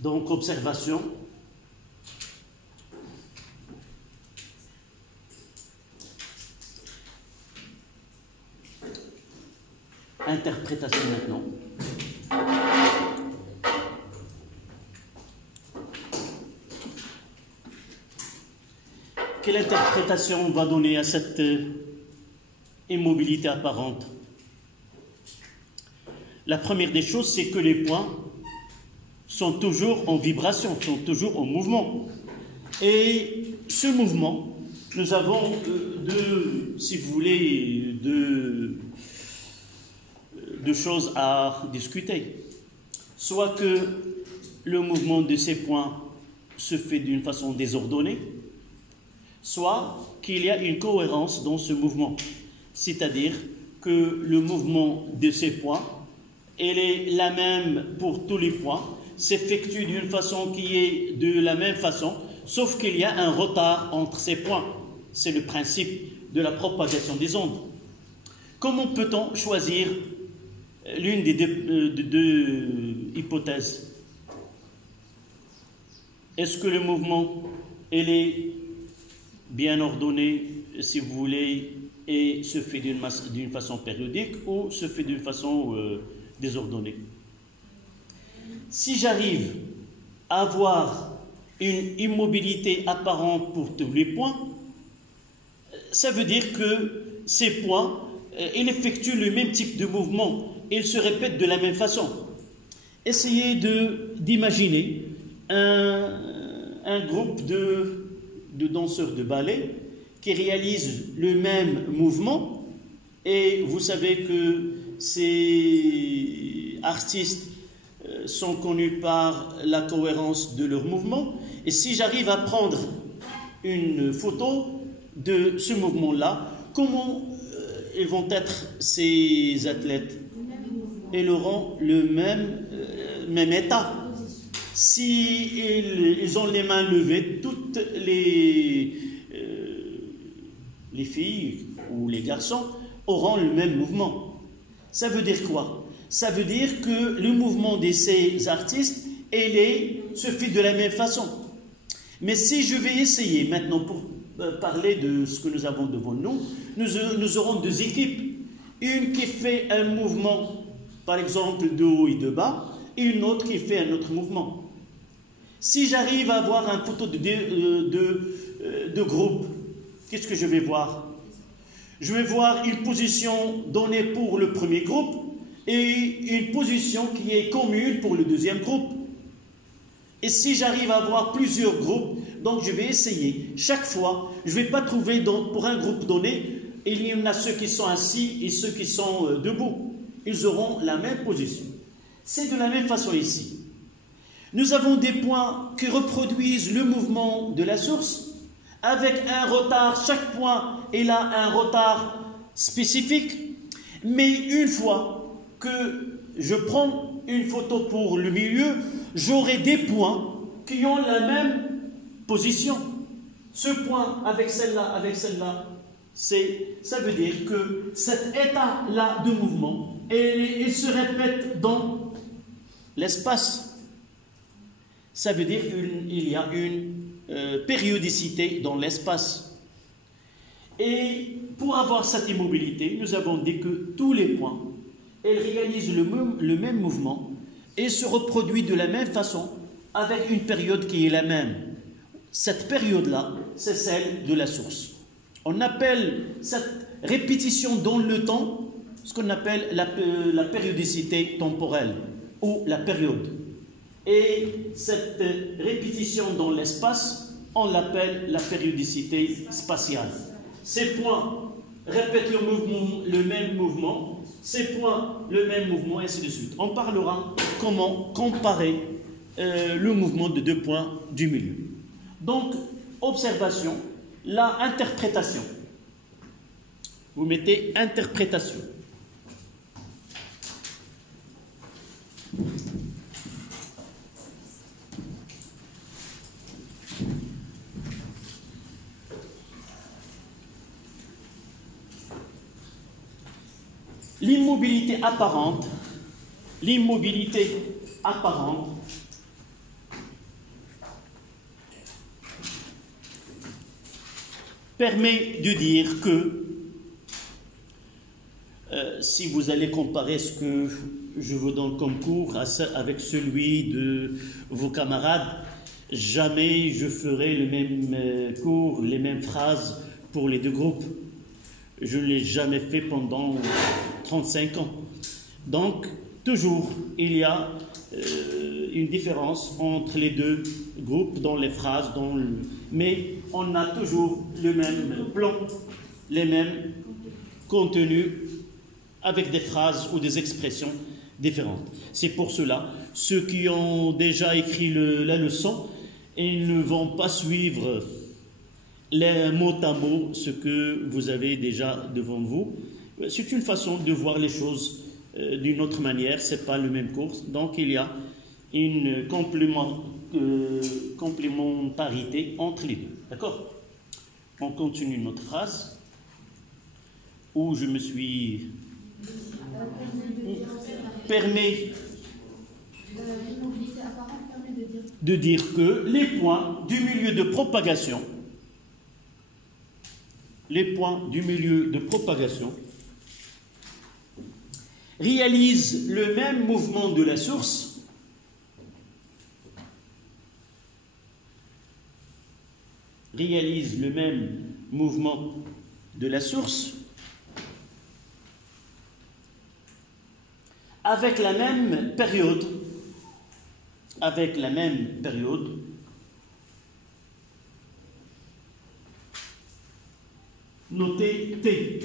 Donc, observation. Interprétation maintenant. Quelle interprétation on va donner à cette immobilité apparente? La première des choses, c'est que les points sont toujours en vibration, sont toujours en mouvement. Et ce mouvement, nous avons si vous voulez, deux choses à discuter. Soit que le mouvement de ces points se fait d'une façon désordonnée, soit qu'il y a une cohérence dans ce mouvement. C'est-à-dire que le mouvement de ces points, elle est la même pour tous les points, s'effectue d'une façon qui est de la même façon, sauf qu'il y a un retard entre ces points. C'est le principe de la propagation des ondes. Comment peut-on choisir l'une des deux hypothèses? Est-ce que le mouvement, il est bien ordonné, si vous voulez, et se fait d'une façon périodique, ou se fait d'une façon désordonnée? Si j'arrive à avoir une immobilité apparente pour tous les points, ça veut dire que ces points, ils effectuent le même type de mouvement, ils se répètent de la même façon. Essayez d'imaginer un groupe de danseurs de ballet qui réalisent le même mouvement, et vous savez que ces artistes sont connus par la cohérence de leurs mouvements. Et si j'arrive à prendre une photo de ce mouvement-là, comment ils vont être ces athlètes? Ils auront le même état. Si ils ont les mains levées, toutes les filles ou les garçons auront le même mouvement. Ça veut dire quoi? Ça veut dire que le mouvement de ces artistes, se fait de la même façon. Mais si je vais essayer maintenant, pour parler de ce que nous avons devant nous, nous aurons deux équipes. Une qui fait un mouvement, par exemple, de haut et de bas, et une autre qui fait un autre mouvement. Si j'arrive à avoir un photo de groupe, qu'est-ce que je vais voir? Je vais voir une position donnée pour le premier groupe et une position qui est commune pour le deuxième groupe. Et si j'arrive à avoir plusieurs groupes, donc je vais essayer. Chaque fois, je ne vais pas trouver pour un groupe donné, il y en a ceux qui sont assis et ceux qui sont debout. Ils auront la même position. C'est de la même façon ici. Nous avons des points qui reproduisent le mouvement de la source, avec un retard. Chaque point, il a un retard spécifique. Mais une fois que je prends une photo pour le milieu, j'aurai des points qui ont la même position. Ce point avec celle-là, ça veut dire que cet état-là de mouvement, il se répète dans l'espace. Ça veut dire qu'il y a une périodicité dans l'espace. Et pour avoir cette immobilité, nous avons dit que tous les points, ils réalisent le même mouvement et se reproduisent de la même façon avec une période qui est la même. Cette période-là, c'est celle de la source. On appelle cette répétition dans le temps ce qu'on appelle la périodicité temporelle ou la période. Et cette répétition dans l'espace, on l'appelle la périodicité spatiale. Ces points répètent le même mouvement, ces points le même mouvement, et ainsi de suite. On parlera comment comparer le mouvement de deux points du milieu. Donc, observation, la interprétation. Vous mettez interprétation. L'immobilité apparente permet de dire que, si vous allez comparer ce que je vous donne comme cours avec celui de vos camarades, jamais je ferai le même cours, les mêmes phrases pour les deux groupes. Je ne l'ai jamais fait pendant 35 ans. Donc, toujours, il y a une différence entre les deux groupes dans les phrases, mais on a toujours le même plan, les mêmes contenus avec des phrases ou des expressions différentes. C'est pour cela, ceux qui ont déjà écrit la leçon, ils ne vont pas suivre les mot à mot ce que vous avez déjà devant vous. C'est une façon de voir les choses d'une autre manière, ce n'est pas le même cours. Donc il y a une complémentarité entre les deux. D'accord? On continue notre phrase où je me suis permet de dire que les points du milieu de propagation réalisent le même mouvement de la source avec la même période notée T.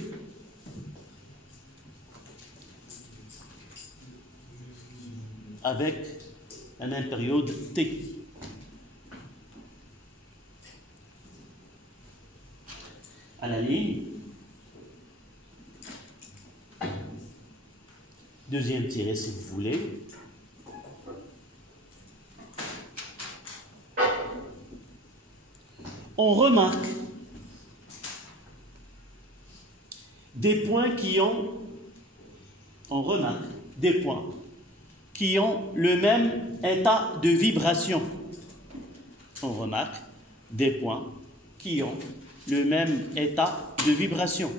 Avec la même période T. À la ligne, deuxième tiré si vous voulez, on remarque des points qui ont le même état de vibration. On remarque des points qui ont le même état de vibration.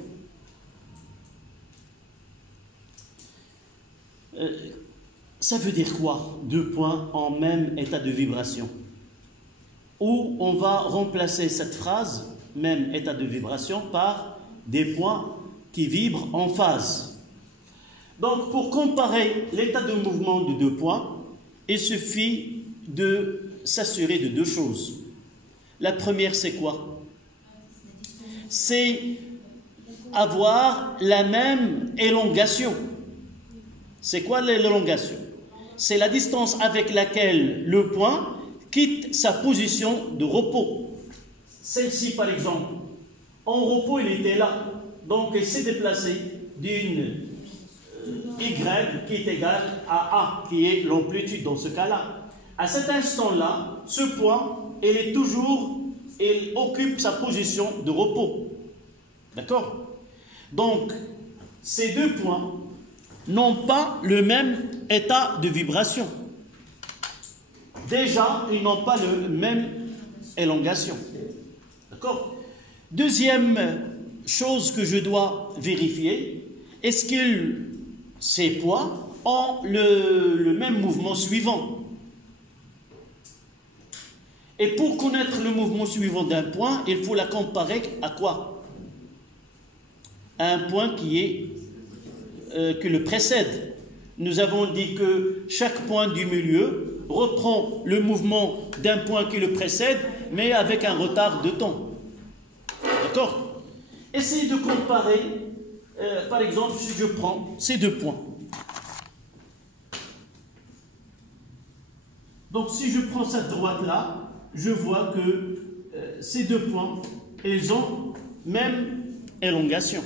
Ça veut dire quoi, deux points en même état de vibration? Ou on va remplacer cette phrase, même état de vibration, par des points qui vibrent en phase. Donc, pour comparer l'état de mouvement de deux points, il suffit de s'assurer de deux choses. La première, c'est quoi? C'est avoir la même élongation. C'est quoi l'élongation? C'est la distance avec laquelle le point quitte sa position de repos. Celle-ci, par exemple, en repos, il était là. Donc, il s'est déplacé d'une Y qui est égale à A, qui est l'amplitude dans ce cas-là. À cet instant-là, ce point, il occupe sa position de repos. D'accord? Donc, ces deux points n'ont pas le même état de vibration. Déjà, ils n'ont pas la même élongation. D'accord? Deuxième chose que je dois vérifier, est-ce que ces points ont le même mouvement suivant? Et pour connaître le mouvement suivant d'un point, il faut la comparer à quoi? À un point qui le précède. Nous avons dit que chaque point du milieu reprend le mouvement d'un point qui le précède, mais avec un retard de temps. D'accord? Essayez de comparer, par exemple, si je prends ces deux points. Donc si je prends cette droite-là, je vois que ces deux points, ils ont même élongation.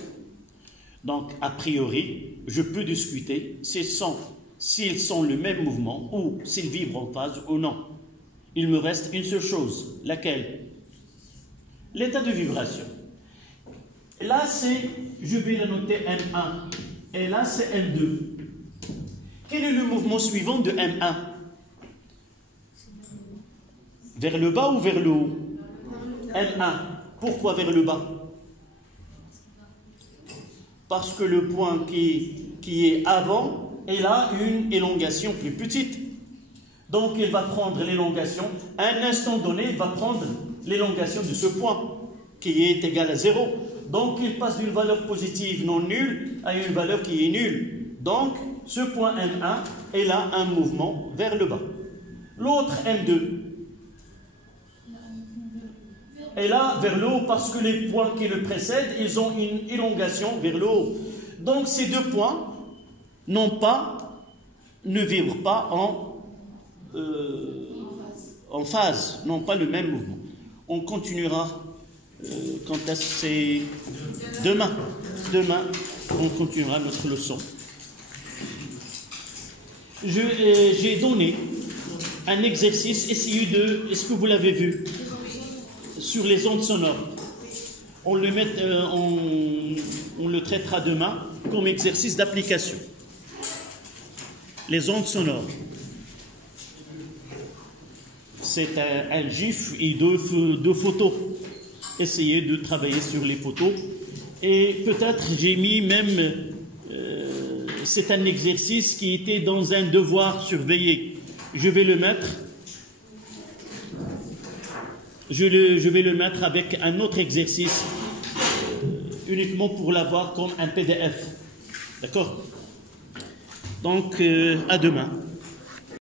Donc, a priori, je peux discuter s'ils sont le même mouvement ou s'ils vibrent en phase ou non. Il me reste une seule chose, laquelle? L'état de vibration. Là, je vais la noter M1, et là, c'est M2. Quel est le mouvement suivant de M1? Vers le bas ou vers le haut? M1. Pourquoi vers le bas? Parce que le point qui est avant, il a une élongation plus petite. Donc, il va prendre l'élongation. À un instant donné, il va prendre l'élongation de ce point, qui est égal à 0. Donc, il passe d'une valeur positive non nulle à une valeur qui est nulle. Donc, ce point M1, il a un mouvement vers le bas. L'autre M2, et là, vers le haut, parce que les points qui le précèdent, ils ont une élongation vers le haut. Donc, ces deux points ne vibrent pas en phase, n'ont pas le même mouvement. On continuera quant à ces... Demain, on continuera notre leçon. J'ai donné un exercice, essayez de... Est-ce que vous l'avez vu? Sur les ondes sonores. On le traitera demain comme exercice d'application. Les ondes sonores. C'est un GIF et deux photos. Essayez de travailler sur les photos. Et peut-être j'ai mis même... c'est un exercice qui était dans un devoir surveillé. Je vais le mettre... Je vais le mettre avec un autre exercice, uniquement pour l'avoir comme un PDF. D'accord? Donc, à demain.